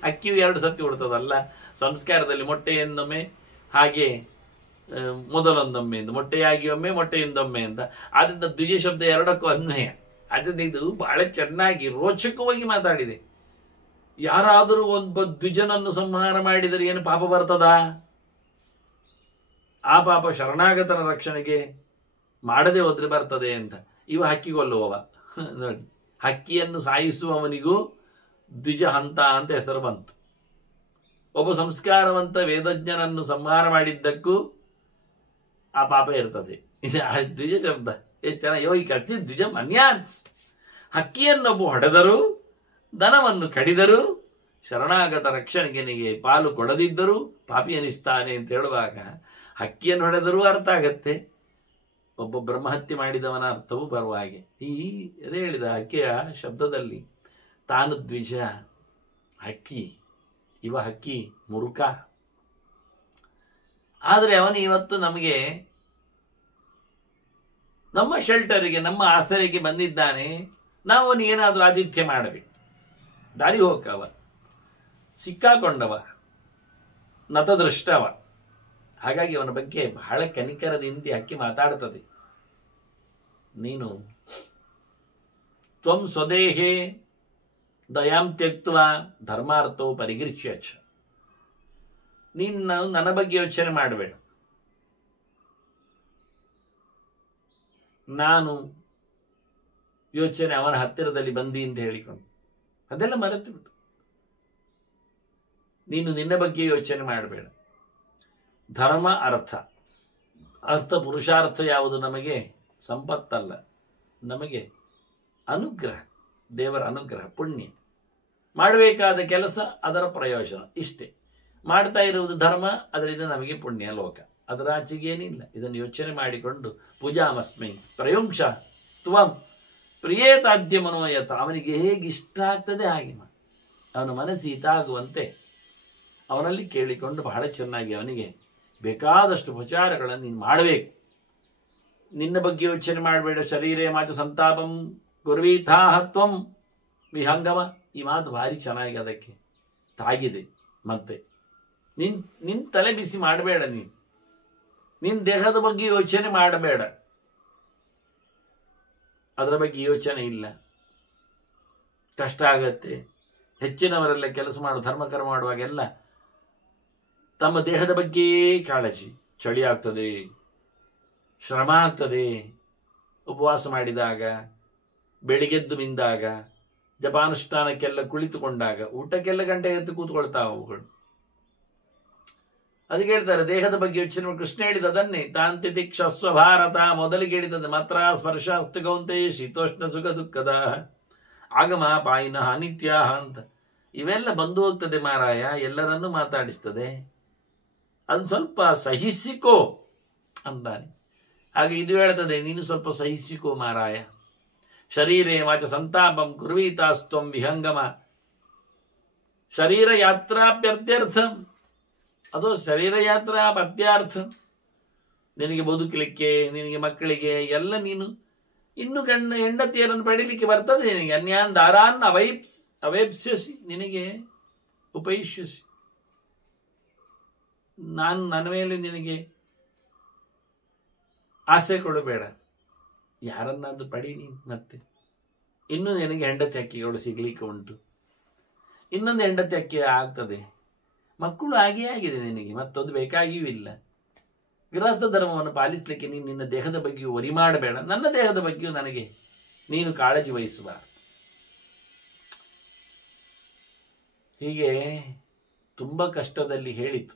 ಅಕ್ಕಿಯು 2 ಸತಿ ಉಡ್ತದಲ್ಲ ಸಂಸ್ಕಾರದಲ್ಲಿ. ಮೊಟ್ಟೆಯೊಂದೊಮ್ಮೆ, ಹಾಗೆ ಮೊದಲೊಂದೊಮ್ಮೆ ಎಂದು, ಮೊಟ್ಟೆಯಾಗಿ ಒಮ್ಮೆ, ಮೊಟ್ಟೆಯೊಂದೊಮ್ಮೆ ಅಂತ. ಆದ್ರಿಂದ ದ್ವಿಜ ಶಬ್ದ 2ಕ್ಕೂ ಅನ್ವಯ. ಅದರಿಂದ ಇದು ಬಹಳ ಚೆನ್ನಾಗಿ ರೋಚಕವಾಗಿ ಮಾತಾಡಿದೆ. ಯಾರಾದರೂ ಒಬ್ಬ ದ್ವಿಜನನ್ನು ಸಂಹಾರ ಮಾಡಿದರೆ ಏನು ಪಾಪ ಬರ್ತದ? ಆ ಪಾಪ ಶರಣಾಗತರ ರಕ್ಷಣೆಗೆ ಮಾಡದೆ ಹೋದ್ರೆ ಬರ್ತದೆ ಅಂತ. ಇವ ಹಕ್ಕಿಗೊಲ್ಲುವವ ನೋಡಿ, ಹಕ್ಕಿಯನ್ನು ಸಾಯಿಸುವವನಿಗೂ ದ್ವಿಜ ಹಂತ ಅಂತ ಹೆಸರು ಬಂತು. ಒಬ್ಬ ಸಂಸ್ಕಾರವಂತ ವೇದಜ್ಞನನ್ನು ಸಂಹಾರ ಮಾಡಿದ್ದಕ್ಕೂ ಆ ಪಾಪ ಇರ್ತದೆ. ಇದು ಆ ದ್ವಿಜ ಶಬ್ದ ಎಷ್ಟು ಚೆನ್ನಾಗಿ ಈ ಕರ್ತಿ ದ್ವಿಜ ಮನ್ಯಾತ್. ಹಕ್ಕಿಯನ್ನೊಬ್ಬ ಹೊಡೆದರು, ದನವನ್ನು ಕಡಿದರು, ಶರಣಾಗತ ರಕ್ಷಣೆಗೆ ಪಾಲು ಕೊಡದಿದ್ದರೂ ಪಾಪಿ ಅನಿಸ್ತಾನೆ ಅಂತ ಹೇಳುವಾಗ ಹಕ್ಕಿಯನ್ನು ಹೊಡೆದರೂ ಅರ್ಥ ಆಗತ್ತೆ, ಒಬ್ಬ ಬ್ರಹ್ಮಹತ್ಯೆ ಮಾಡಿದವನ ಅರ್ಥವೂ ಬರುವ ಹಾಗೆ. ಅದೇ ಹೇಳಿದ ಹಕ್ಕಿಯ ಶಬ್ದದಲ್ಲಿ ತಾನು ದ್ವಿಜ, ಹಕ್ಕಿ, ಇವ ಹಕ್ಕಿ ಮುರುಕ. ಆದರೆ ಅವನು ಇವತ್ತು ನಮಗೆ ನಮ್ಮ ಶೆಲ್ಟರಿಗೆ, ನಮ್ಮ ಆಸರೆಗೆ ಬಂದಿದ್ದಾನೆ. ನಾವು ಅವನಿಗೇನಾದರೂ ಆತಿಥ್ಯ ಮಾಡಬೇಕು. ದಾರಿ ಹೋಗವ, ಸಿಕ್ಕಾಕೊಂಡವ, ನತದೃಷ್ಟವ. ಹಾಗಾಗಿ ಅವನ ಬಗ್ಗೆ ಬಹಳ ಕನಿಕರದಿಂದ ಹಕ್ಕಿ ಮಾತಾಡ್ತದೆ. ನೀನು ತ್ವಂ ಸ್ವದೇಹೇ ದಯಾಂ ತ್ಯಕ್ತ್ವ ಧರ್ಮಾರ್ಥೋ ಪರಿಗೃಹ್ಯ. ನೀನು ನನ್ನ ಬಗ್ಗೆ ಯೋಚನೆ ಮಾಡಬೇಡ. ನಾನು ಯೋಚನೆ ಅವನ ಹತ್ತಿರದಲ್ಲಿ ಬಂದಿ ಅಂತ ಹೇಳಿಕೊಂಡು ಅದೆಲ್ಲ ಮರೆತು ಬಿಟ್ಟು ನೀನು ನಿನ್ನ ಬಗ್ಗೆ ಯೋಚನೆ ಮಾಡಬೇಡ. ಧರ್ಮ ಅರ್ಥ, ಅರ್ಥ ಪುರುಷಾರ್ಥ ಯಾವುದು? ನಮಗೆ ಸಂಪತ್ತಲ್ಲ, ನಮಗೆ ಅನುಗ್ರಹ, ದೇವರ ಅನುಗ್ರಹ, ಪುಣ್ಯ. ಮಾಡಬೇಕಾದ ಕೆಲಸ, ಅದರ ಪ್ರಯೋಜನ, ಇಷ್ಟೇ. ಮಾಡ್ತಾ ಇರುವುದು ಧರ್ಮ, ಅದರಿಂದ ನಮಗೆ ಪುಣ್ಯ ಲೋಕ, ಅದರ ಆಚೆಗೇನಿಲ್ಲ. ಇದನ್ನು ಯೋಚನೆ ಮಾಡಿಕೊಂಡು ಪೂಜಾಮಸ್ಮೈ ಪ್ರಯುಂಕ್ಷ ತ್ವಂ ಪ್ರಿಯೇತಾದ್ಯ ಮನೋಯತ. ಅವನಿಗೆ ಹೇಗೆ ಇಷ್ಟ ಆಗ್ತದೆ ಹಾಗೆ ಮಾಡಿ, ಅವನ ಮನಸ್ಸು ಹಿತಾಗುವಂತೆ ಅವನಲ್ಲಿ ಕೇಳಿಕೊಂಡು ಬಹಳ ಚೆನ್ನಾಗಿ ಅವನಿಗೆ ಬೇಕಾದಷ್ಟು ಉಪಚಾರಗಳನ್ನು ನೀನು ಮಾಡಬೇಕು. ನಿನ್ನ ಬಗ್ಗೆ ಯೋಚನೆ ಮಾಡಬೇಡ. ಶರೀರೇ ಮಾಚ ಸಂತಾಪಂ ಗುರ್ವೀಥಾಹ ತ್ವಂ ವಿಹಂಗಮ. ಈ ಮಾತು ಭಾರಿ ಚೆನ್ನಾಗಿ ಅದಕ್ಕೆ ತಾಗಿದೆ. ಮತ್ತೆ ನಿನ್ನ ತಲೆ ಬಿಸಿ ಮಾಡಬೇಡ. ನಿನ್ನ ದೇಹದ ಬಗ್ಗೆ ಯೋಚನೆ ಮಾಡಬೇಡ. ಅದರ ಬಗ್ಗೆ ಯೋಚನೆ ಇಲ್ಲ, ಕಷ್ಟ ಆಗತ್ತೆ. ಹೆಚ್ಚಿನವರೆಲ್ಲ ಕೆಲಸ ಧರ್ಮಕರ್ಮ ಮಾಡುವಾಗೆಲ್ಲ ತಮ್ಮ ದೇಹದ ಬಗ್ಗೆಯೇ ಕಾಳಜಿ. ಚಳಿ ಆಗ್ತದೆ, ಶ್ರಮ ಆಗ್ತದೆ, ಉಪವಾಸ ಮಾಡಿದಾಗ, ಬೆಳಿಗ್ಗೆದ್ದು ಮಿಂದಾಗ, ಜಪಾನುಷ್ಠಾನಕ್ಕೆಲ್ಲ ಕುಳಿತುಕೊಂಡಾಗ, ಊಟಕ್ಕೆಲ್ಲ ಗಂಟೆ ಎದ್ದು ಕೂತ್ಕೊಳ್ತಾವ ಅವುಗಳು. ಅದಕ್ಕೆ ಹೇಳ್ತಾರೆ ದೇಹದ ಬಗ್ಗೆ ಯೋಚನೆ. ಕೃಷ್ಣ ಹೇಳಿದದನ್ನೇ ತಾಂತಿ ಕ್ಷಸ್ವ ಭಾರತ. ಮೊದಲಿಗೆ ಹೇಳಿದದ್ದು ಮಾತ್ರ ಸ್ಪರ್ಶಾಸ್ತು ಗೌಂತೆ ಶೀತೋಷ್ಣ ಸುಖ ದುಃಖದ ಆಗಮ ಪಾಯಿನ ಅನಿತ್ಯ ಅಂತ. ಇವೆಲ್ಲ ಬಂದು ಹೋಗ್ತದೆ ಮಾರಾಯ, ಎಲ್ಲರನ್ನೂ ಮಾತಾಡಿಸ್ತದೆ. ಅದು ಸ್ವಲ್ಪ ಸಹಿಸಿಕೋ ಅಂತಾನೆ. ಹಾಗೆ ಇದು ಹೇಳ್ತದೆ, ನೀನು ಸ್ವಲ್ಪ ಸಹಿಸಿಕೋ ಮಾರಾಯ. ಶರೀರೇ ವಾಚ ಸಂತಾಪಂ ಕುರ್ವೀತಾಸ್ತ್ವಂ ವಿಹಂಗಮ. ಶರೀರ ಯಾತ್ರಾಪ್ಯರ್ಥ್ಯರ್ಥಂ, ಅದು ಶರೀರ ಯಾತ್ರಾ ಪತ್ಯಾರ್ಥ. ನಿನಗೆ ಬದುಕಲಿಕ್ಕೆ, ನಿನಗೆ ಮಕ್ಕಳಿಗೆ ಎಲ್ಲ ನೀನು ಇನ್ನು ಹೆಂಡತಿಯರನ್ನು ಪಡೀಲಿಕ್ಕೆ ಬರ್ತದೆ ನಿನಗೆ. ಅನ್ಯಾನ್ ದಾರಾನ್ ಅವೈಪ್ಸ್ಯಸಿ, ನಿನಗೆ ಉಪೈಷ್ಯಸಿ. ನನ್ನ ಮೇಲೆ ನಿನಗೆ ಆಸೆ ಕೊಡಬೇಡ. ಯಾರನ್ನಾದ್ರೂ ಪಡಿ ನೀನು. ಮತ್ತೆ ಇನ್ನೂ ನಿನಗೆ ಹೆಂಡತಿ ಅಕ್ಕಿಗಳು ಸಿಗ್ಲಿಕ್ಕೆ ಉಂಟು. ಇನ್ನೊಂದು ಹೆಂಡತಿ ಅಕ್ಕಿ ಆಗ್ತದೆ. ಮಕ್ಕಳು ಹಾಗೇ ಆಗಿದೆ ನಿನಗೆ, ಮತ್ತೊಂದು ಬೇಕಾಗಿಯೂ ಇಲ್ಲ. ಗೃಹಸ್ಥ ಧರ್ಮವನ್ನು ಪಾಲಿಸಲಿಕ್ಕೆ ನೀನು ನಿನ್ನ ದೇಹದ ಬಗ್ಗೆಯೂ ವರಿ ಮಾಡಬೇಡ. ನನ್ನ ದೇಹದ ಬಗ್ಗೆಯೂ ನನಗೆ ನೀನು ಕಾಳಜಿ ವಹಿಸಬಾರದು. ಹೀಗೆ ತುಂಬ ಕಷ್ಟದಲ್ಲಿ ಹೇಳಿತು.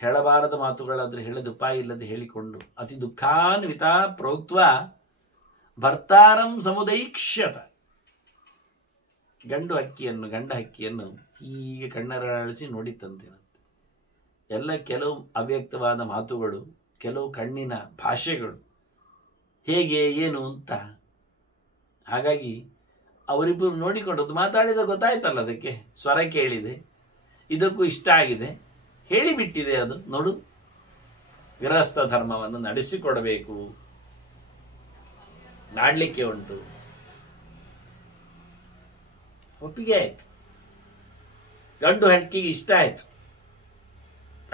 ಹೇಳಬಾರದ ಮಾತುಗಳಾದರೆ ಹೇಳದ ಉಪಾಯ ಇಲ್ಲದೆ ಹೇಳಿಕೊಂಡು ಅತಿ ದುಃಖಾನ್ವಿತ ಪ್ರೋಕ್ತ್ವ ಭರ್ತಾರಂ ಸಮುದೈಕ್ಷ್ಯತ. ಗಂಡ ಹಕ್ಕಿಯನ್ನು ಹೀಗೆ ಕಣ್ಣರಳಿಸಿ ನೋಡಿತ್ತಂತೆ. ಎಲ್ಲ ಕೆಲವು ಅವ್ಯಕ್ತವಾದ ಮಾತುಗಳು, ಕೆಲವು ಕಣ್ಣಿನ ಭಾಷೆಗಳು, ಹೇಗೆ ಏನು ಅಂತ. ಹಾಗಾಗಿ ಅವರಿಬ್ಬರು ನೋಡಿಕೊಂಡದ್ದು ಮಾತಾಡಿದ ಗೊತ್ತಾಯ್ತಲ್ಲ, ಅದಕ್ಕೆ ಸ್ವರ ಕೇಳಿದೆ, ಇದಕ್ಕೂ ಇಷ್ಟ ಆಗಿದೆ, ಹೇಳಿಬಿಟ್ಟಿದೆ. ಅದು ನೋಡು, ಗೃಹಸ್ಥ ಧರ್ಮವನ್ನು ನಡೆಸಿಕೊಡಬೇಕು, ಮಾಡಲಿಕ್ಕೆ ಉಂಟು. ಒಪ್ಪಿಗೆ ಆಯ್ತು. ಗಂಡು ಹಕ್ಕಿಗೆ ಇಷ್ಟ ಆಯ್ತು.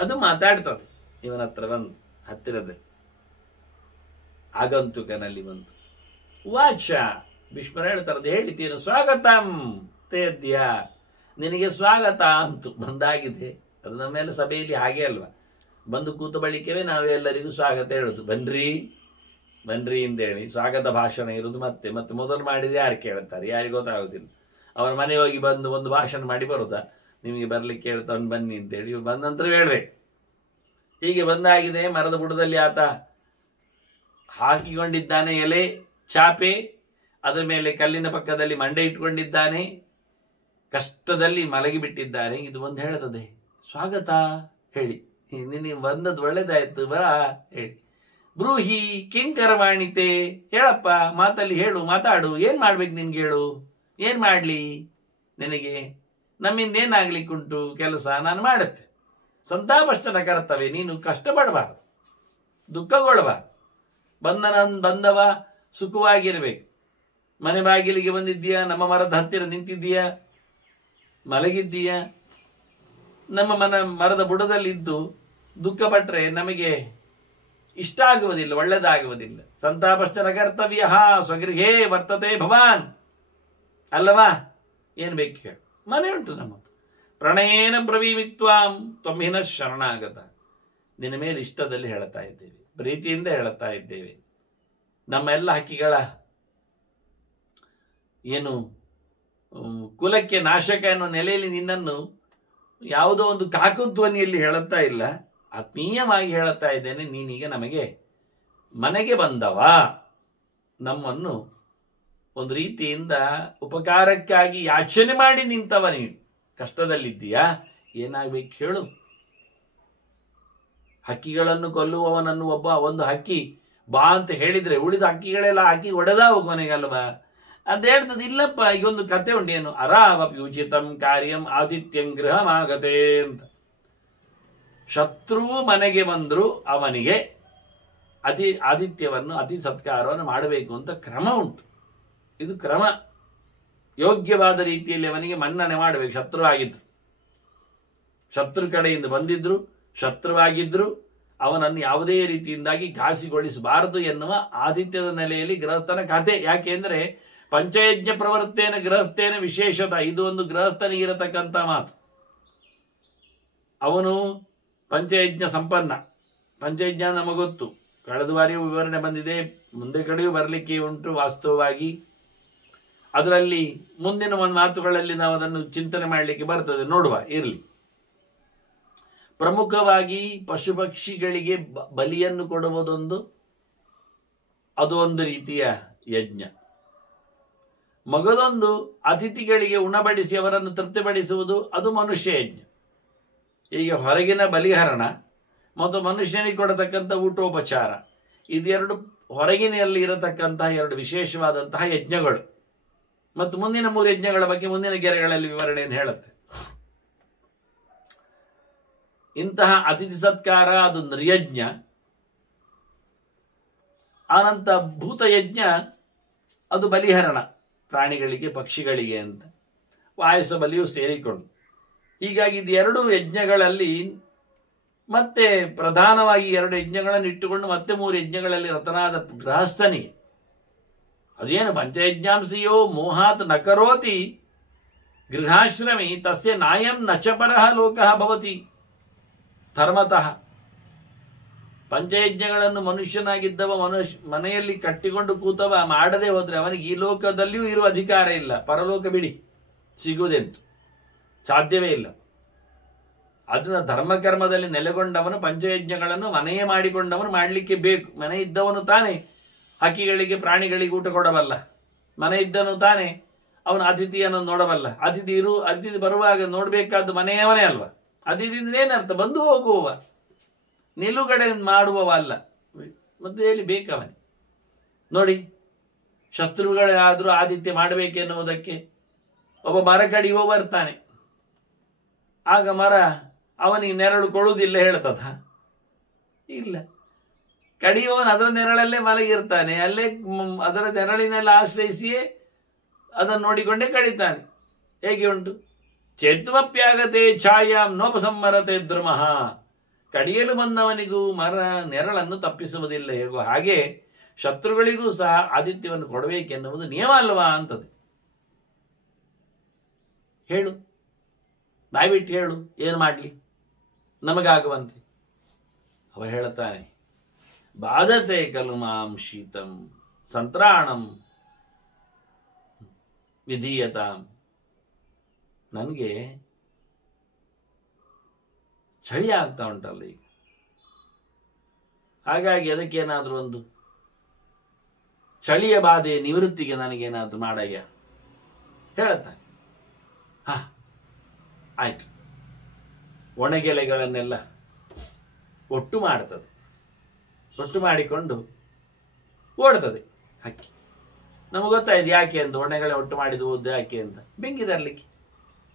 ಅದು ಮಾತಾಡ್ತದೆ ಇವನ ಹತ್ರ ಬಂದು, ಹತ್ತಿರದಲ್ಲಿ ಆಗಂತುಕನಲ್ಲಿ ಬಂತು. ವಾಚ ಭೀಷ್ಮರ ಹೇಳ್ತಾರದು ಹೇಳಿತೀನು. ಸ್ವಾಗತಂ ತೇದ್ಯ ನಿನಗೆ ಸ್ವಾಗತ ಅಂತು ಬಂದಾಗಿದೆ. ಅದು ನಮ್ಮ ಮೇಲೆ ಸಭೆಯಲ್ಲಿ ಹಾಗೆ ಅಲ್ವಾ, ಬಂದು ಕೂತ ಬಳಿಕವೇ ನಾವೆಲ್ಲರಿಗೂ ಸ್ವಾಗತ ಹೇಳುದು, ಬನ್ರಿ ಬನ್ರಿ ಅಂತೇಳಿ ಸ್ವಾಗತ ಭಾಷಣ ಇರುವುದು. ಮತ್ತೆ ಮತ್ತೆ ಮೊದಲು ಮಾಡಿದ್ರೆ ಯಾರು ಕೇಳ್ತಾರೆ, ಯಾರಿಗೆ ಗೊತ್ತಾಗೋದಿಲ್ಲ. ಅವರ ಮನೆ ಹೋಗಿ ಬಂದು ಒಂದು ಭಾಷಣ ಮಾಡಿ ಬರುತ್ತಾ, ನಿಮಗೆ ಬರ್ಲಿಕ್ಕೆ ಹೇಳ್ತಾವ್ ಬನ್ನಿ ಅಂತೇಳಿ, ಇವ್ರು ಬಂದ ನಂತರ ಹೇಳ್ಬೇಕು. ಹೀಗೆ ಬಂದಾಗಿದೆ. ಮರದ ಬುಡದಲ್ಲಿ ಆತ ಹಾಕಿಕೊಂಡಿದ್ದಾನೆ ಎಲೆ ಚಾಪೆ, ಅದರ ಮೇಲೆ ಕಲ್ಲಿನ ಪಕ್ಕದಲ್ಲಿ ಮಂಡೆ ಇಟ್ಕೊಂಡಿದ್ದಾನೆ, ಕಷ್ಟದಲ್ಲಿ ಮಲಗಿಬಿಟ್ಟಿದ್ದಾನೆ. ಇದು ಒಂದು ಹೇಳ್ತದೆ, ಸ್ವಾಗತ ಹೇಳಿ, ನಿನಗೆ ಬಂದದ್ದು ಒಳ್ಳೇದಾಯ್ತು ಬರ ಹೇಳಿ. ಬ್ರೂಹಿ ಕಿಂಕರವಾಣಿತೆ, ಹೇಳಪ್ಪ ಮಾತಲ್ಲಿ ಹೇಳು, ಮಾತಾಡು, ಏನ್ ಮಾಡ್ಬೇಕು ನಿನ್ಗೆ, ಹೇಳು ಏನ್ ಮಾಡ್ಲಿ ನಿನಗೆ, ನಮ್ಮಿಂದ ಏನಾಗ್ಲಿಕ್ಕುಂಟು ಕೆಲಸ ನಾನು ಮಾಡುತ್ತೆ. ಸಂತಾಪಷ್ಟನ ಕರ್ತವ್ಯ, ನೀನು ಕಷ್ಟಪಡಬಾರದು, ದುಃಖಗೊಳ್ಳಬಾರದು. ಬಂದವ ಸುಖವಾಗಿರ್ಬೇಕು. ಮನೆ ಬಾಗಿಲಿಗೆ ಬಂದಿದ್ದೀಯಾ, ನಮ್ಮ ಮರದ ಹತ್ತಿರ ನಿಂತಿದ್ದೀಯಾ, ಮಲಗಿದ್ದೀಯಾ, ನಮ್ಮ ಮರದ ಬುಡದಲ್ಲಿದ್ದು ದುಃಖ ಪಟ್ರೆ ನಮಗೆ ಇಷ್ಟ ಆಗುವುದಿಲ್ಲ, ಒಳ್ಳೆದಾಗುವುದಿಲ್ಲ. ಸಂತಾಪಶ್ಚನ ಕರ್ತವ್ಯ ಸ್ವಗೃಹೇ ವರ್ತತೆ ಭವಾನ್ ಅಲ್ಲವಾ, ಏನ್ ಬೇಕು ಹೇಳು, ಮನೆ ಉಂಟು ನಮ್ಮದು. ಪ್ರಣಯೇನ ಬ್ರವೀಮಿತ್ವಾಂ ತ್ವಮಿನ ಶರಣಾಗತ, ನಿನ್ನ ಮೇಲೆ ಇಷ್ಟದಲ್ಲಿ ಹೇಳ್ತಾ ಇದ್ದೇವೆ, ಪ್ರೀತಿಯಿಂದ ಹೇಳ್ತಾ ಇದ್ದೇವೆ. ನಮ್ಮ ಎಲ್ಲ ಹಕ್ಕಿಗಳ ಏನು ಕುಲಕ್ಕೆ ನಾಶಕ ಎನ್ನುವ ನೆಲೆಯಲ್ಲಿ ನಿನ್ನನ್ನು ಯಾವುದೋ ಒಂದು ಕಾಕುಧ್ವನಿಯಲ್ಲಿ ಹೇಳುತ್ತಾ ಇಲ್ಲ, ಆತ್ಮೀಯವಾಗಿ ಹೇಳುತ್ತಾ ಇದ್ದೇನೆ. ನೀನೀಗ ನಮಗೆ ಮನೆಗೆ ಬಂದವ, ನಮ್ಮನ್ನು ಒಂದು ರೀತಿಯಿಂದ ಉಪಕಾರಕ್ಕಾಗಿ ಯಾಚನೆ ಮಾಡಿ ನಿಂತವ. ನೀನು ಕಷ್ಟದಲ್ಲಿದ್ದೀಯಾ, ಏನಾಗ್ಬೇಕು ಹೇಳು. ಹಕ್ಕಿಗಳನ್ನು ಕೊಲ್ಲುವವನನ್ನು ಒಂದು ಹಕ್ಕಿ ಬಾ ಅಂತ ಹೇಳಿದ್ರೆ ಉಳಿದ ಹಕ್ಕಿಗಳೆಲ್ಲ ಹಕ್ಕಿ ಒಡೆದಾವ ಕೊನೆಗಲ್ವಾ ಅಂತ ಹೇಳ್ತದೆ. ಇಲ್ಲಪ್ಪ, ಈಗೊಂದು ಕತೆ ಉಂಟೇನು, ಅರಾವಪಿ ಉಚಿತಂ ಕಾರ್ಯಂ ಆತಿಥ್ಯಂ ಗೃಹಮಾಗತೆ ಅಂತ. ಶತ್ರು ಮನೆಗೆ ಬಂದ್ರು ಅವನಿಗೆ ಆತಿಥ್ಯವನ್ನು ಅತಿ ಸತ್ಕಾರವನ್ನು ಮಾಡಬೇಕು ಅಂತ ಕ್ರಮ ಉಂಟು. ಇದು ಕ್ರಮ, ಯೋಗ್ಯವಾದ ರೀತಿಯಲ್ಲಿ ಅವನಿಗೆ ಮನ್ನಣೆ ಮಾಡಬೇಕು. ಶತ್ರು ಆಗಿದ್ರು, ಶತ್ರು ಕಡೆಯಿಂದ ಬಂದಿದ್ರು, ಶತ್ರುವಾಗಿದ್ರು, ಅವನನ್ನು ಯಾವುದೇ ರೀತಿಯಿಂದಾಗಿ ಘಾಸಿಗೊಳಿಸಬಾರದು ಎನ್ನುವ ಆತಿಥ್ಯದ ನೆಲೆಯಲ್ಲಿ ಗೃಹಸ್ಥನ ಕಥೆ. ಯಾಕೆಂದ್ರೆ ಪಂಚಯಜ್ಞ ಪ್ರವೃತ್ತೇನ ಗೃಹಸ್ಥೇನ ವಿಶೇಷತ, ಇದು ಒಂದು ಗೃಹಸ್ಥನಿಗೆ ಇರತಕ್ಕಂಥ ಮಾತು. ಅವನು ಪಂಚಯಜ್ಞ ಸಂಪನ್ನ. ಪಂಚಯಜ್ಞ ನಮಗೊತ್ತು, ಕಳೆದ ಬಾರಿಯೂ ವಿವರಣೆ ಬಂದಿದೆ, ಮುಂದೆ ಕಡೆಯೂ ಬರಲಿಕ್ಕೆ ಉಂಟು. ವಾಸ್ತವವಾಗಿ ಅದರಲ್ಲಿ ಮುಂದಿನ ಒಂದು ಮಾತುಗಳಲ್ಲಿ ನಾವು ಅದನ್ನು ಚಿಂತನೆ ಮಾಡಲಿಕ್ಕೆ ಬರ್ತದೆ, ನೋಡುವ ಇರಲಿ. ಪ್ರಮುಖವಾಗಿ ಪಶು ಪಕ್ಷಿಗಳಿಗೆ ಬಲಿಯನ್ನು ಕೊಡುವುದೊಂದು, ಅದು ಒಂದು ರೀತಿಯ ಯಜ್ಞ. ಮಗದೊಂದು ಅತಿಥಿಗಳಿಗೆ ಉಣಬಡಿಸಿ ಅವರನ್ನು ತೃಪ್ತಿಪಡಿಸುವುದು, ಅದು ಮನುಷ್ಯ ಯಜ್ಞ. ಈಗ ಹೊರಗಿನ ಬಲಿಹರಣ ಮತ್ತು ಮನುಷ್ಯನಿಗೆ ಕೊಡತಕ್ಕಂಥ ಊಟೋಪಚಾರ, ಇದೆರಡು ಹೊರಗಿನಲ್ಲಿ ಇರತಕ್ಕಂತಹ ಎರಡು ವಿಶೇಷವಾದಂತಹ ಯಜ್ಞಗಳು. ಮತ್ತು ಮುಂದಿನ 3 ಯಜ್ಞಗಳ ಬಗ್ಗೆ ಮುಂದಿನ ಗೆರೆಗಳಲ್ಲಿ ವಿವರಣೆಯನ್ನು ಹೇಳುತ್ತೆ. ಇಂತಹ ಅತಿಥಿ ಸತ್ಕಾರ ಅದು ನೃಯಜ್ಞ. ಆನಂತರ ಭೂತಯಜ್ಞ, ಅದು ಬಲಿಹರಣ ಪ್ರಾಣಿಗಳಿಗೆ ಪಕ್ಷಿಗಳಿಗೆ ಅಂತ, ವಾಯಸ ಬಲಿಯು ಸೇರಿಕೊಂಡು. ಹೀಗಾಗಿ ಇದು 2 ಯಜ್ಞಗಳಲ್ಲಿ ಮತ್ತೆ ಪ್ರಧಾನವಾಗಿ 2 ಯಜ್ಞಗಳನ್ನು ಇಟ್ಟುಕೊಂಡು ಮತ್ತೆ 3 ಯಜ್ಞಗಳಲ್ಲಿ ರತನಾದ ಗೃಹಸ್ಥನಿಗೆ ಅದೇನು ಪಂಚಯಜ್ಞಾಂಸಿಯೋ ಮೋಹಾತ್ ನಕರೋತಿ ಗೃಹಾಶ್ರಮಿ ತಸ್ಯ ನಾಯಂ ನಚಪರಃ ಲೋಕಃ ಭವತಿ ಧರ್ಮತಃ. ಪಂಚಯಜ್ಞಗಳನ್ನು ಮನುಷ್ಯನಾಗಿದ್ದವ ಮನೆಯಲ್ಲಿ ಕಟ್ಟಿಕೊಂಡು ಕೂತವ ಮಾಡದೆ ಹೋದ್ರೆ ಅವನಿಗೆ ಈ ಲೋಕದಲ್ಲಿಯೂ ಇರುವ ಅಧಿಕಾರ ಇಲ್ಲ, ಪರಲೋಕ ಬಿಡಿ ಸಿಗುವುದೆಂತು ಸಾಧ್ಯವೇ ಇಲ್ಲ. ಅದನ್ನ ಧರ್ಮಕರ್ಮದಲ್ಲಿ ನೆಲೆಗೊಂಡವನು ಪಂಚಯಜ್ಞಗಳನ್ನು ಮನೆಯೇ ಮಾಡಿಕೊಂಡವನು ಮಾಡಲಿಕ್ಕೆ ಬೇಕು. ಮನೆ ಇದ್ದವನು ತಾನೇ ಹಕ್ಕಿಗಳಿಗೆ ಪ್ರಾಣಿಗಳಿಗೆ ಊಟ ಕೊಡಬಲ್ಲ, ಮನೆ ಇದ್ದನು ತಾನೇ ಅವನು ಅತಿಥಿಯನ್ನು ನೋಡಬಲ್ಲ. ಅತಿಥಿ ಬರುವಾಗ ನೋಡಬೇಕಾದ್ದು ಮನೆಯವನೇ ಅಲ್ವಾ. ಅತಿಥಿಯಿಂದ ಏನರ್ಥ, ಬಂದು ಹೋಗುವವ, ನಿಲುಗಡೆ ಮಾಡುವವ ಅಲ್ಲ. ಮತ್ತೆ ಎಲ್ಲಿ ಬೇಕವನೇ ನೋಡಿ. ಶತ್ರುಗಳಾದ್ರೂ ಆತಿಥ್ಯ ಮಾಡಬೇಕೆನ್ನುವುದಕ್ಕೆ ಒಬ್ಬ ಮರ ಕಡಿಯುವ ಬರ್ತಾನೆ, ಆಗ ಮರ ಅವನಿಗೆ ನೆರಳು ಕೊಡುವುದಿಲ್ಲ ಹೇಳ್ತದ? ಇಲ್ಲ. ಕಡಿಯುವವನು ಅದರ ನೆರಳಲ್ಲೇ ಮಲಗಿರ್ತಾನೆ, ಅಲ್ಲೇ ಅದರ ನೆರಳಿನೆಲ್ಲ ಆಶ್ರಯಿಸಿಯೇ ಅದನ್ನು ನೋಡಿಕೊಂಡೇ ಕಡಿತಾನೆ. ಹೇಗೆ ಉಂಟು? ಚೇತ್ವಪ್ಯಾಗತೆ ಛಾಯಾಂ ನೋಪಸಂವರತೆ ದ್ರುಮಃ. ಕಡಿಯಲು ಬಂದವನಿಗೂ ಮರ ನೆರಳನ್ನು ತಪ್ಪಿಸುವುದಿಲ್ಲ ಹೇಗೋ ಹಾಗೆ ಶತ್ರುಗಳಿಗೂ ಸಹ ಆತಿಥ್ಯವನ್ನು ಕೊಡಬೇಕೆನ್ನುವುದು ನಿಯಮ ಅಲ್ವಾ ಅಂತದೆ. ಹೇಳು, ಬಾಯ್ಬಿಟ್ಟು ಹೇಳು, ಏನು ಮಾಡಲಿ ನಮಗಾಗುವಂತೆ. ಅವ ಹೇಳುತ್ತಾನೆ, ಬಾಧತೆ ಖಲು ಮಾಂ ಶೀತಂ ಸಂತ್ರಾಣಂ ವಿಧೀಯತಾಂ. ನನಗೆ ಚಳಿ ಆಗ್ತಾ ಉಂಟಲ್ಲ ಈಗ, ಹಾಗಾಗಿ ಅದಕ್ಕೇನಾದ್ರೂ ಒಂದು ಚಳಿಯ ಬಾಧೆ ನಿವೃತ್ತಿಗೆ ನನಗೇನಾದ್ರೂ ಮಾಡಯ್ಯ ಹೇಳುತ್ತಾನೆ. ಆಯ್ತು. ಒಣಗೆಲೆಗಳನ್ನೆಲ್ಲ ಒಟ್ಟು ಮಾಡ್ತದೆ, ಒಟ್ಟು ಮಾಡಿಕೊಂಡು ಓಡ್ತದೆ ಹಕ್ಕಿ. ನಮಗೆ ಗೊತ್ತಾಯ್ತು ಯಾಕೆ ಅಂತ, ಒಣಗೆಲೆ ಒಟ್ಟು ಮಾಡಿದ್ದು ಓದ್ದು ಯಾಕೆ ಅಂತ, ಬೆಂಕಿ ತರಲಿಕ್ಕೆ.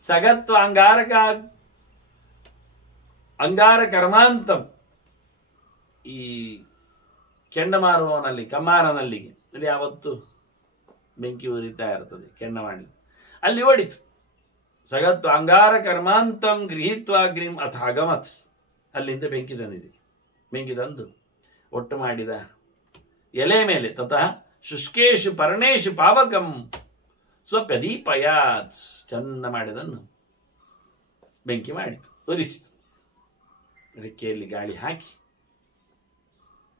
ಸಗತ್ವ ಅಂಗಾರ ಕರ್ಮಾಂತಂ. ಈ ಕೆಂಡಮಾರುವವನಲ್ಲಿ, ಕಮ್ಮಾರನಲ್ಲಿಗೆ ಅಲ್ಲಿ ಯಾವತ್ತು ಬೆಂಕಿ ಉರಿತಾ ಇರ್ತದೆ, ಕೆಂಡ ಮಾಡಿ ಅಲ್ಲಿ ಓಡಿತು. ಸಗತ್ತು ಅಂಗಾರ ಕರ್ಮಾಂತಂ ಗೃಹೀತ್ವಾಗ್ನಿಂ ಅಥ ಅಗಮತ್. ಅಲ್ಲಿಂದ ಬೆಂಕಿ ತಂದಿದೆ. ಬೆಂಕಿ ತಂದು ಒಟ್ಟು ಮಾಡಿದ ಎಲೆ ಮೇಲೆ ತತಃ ಶುಷ್ಕೇಶು ಪರ್ಣೇಶು ಪಾವಕಂ ಸ್ವಪ್ಯದೀಪಯಾತ್. ಚಂದ ಮಾಡಿದನ್ನು ಬೆಂಕಿ ಮಾಡಿತು, ಉರಿಸಿತು. ರೆಕ್ಕೆಯಲ್ಲಿ ಗಾಳಿ ಹಾಕಿ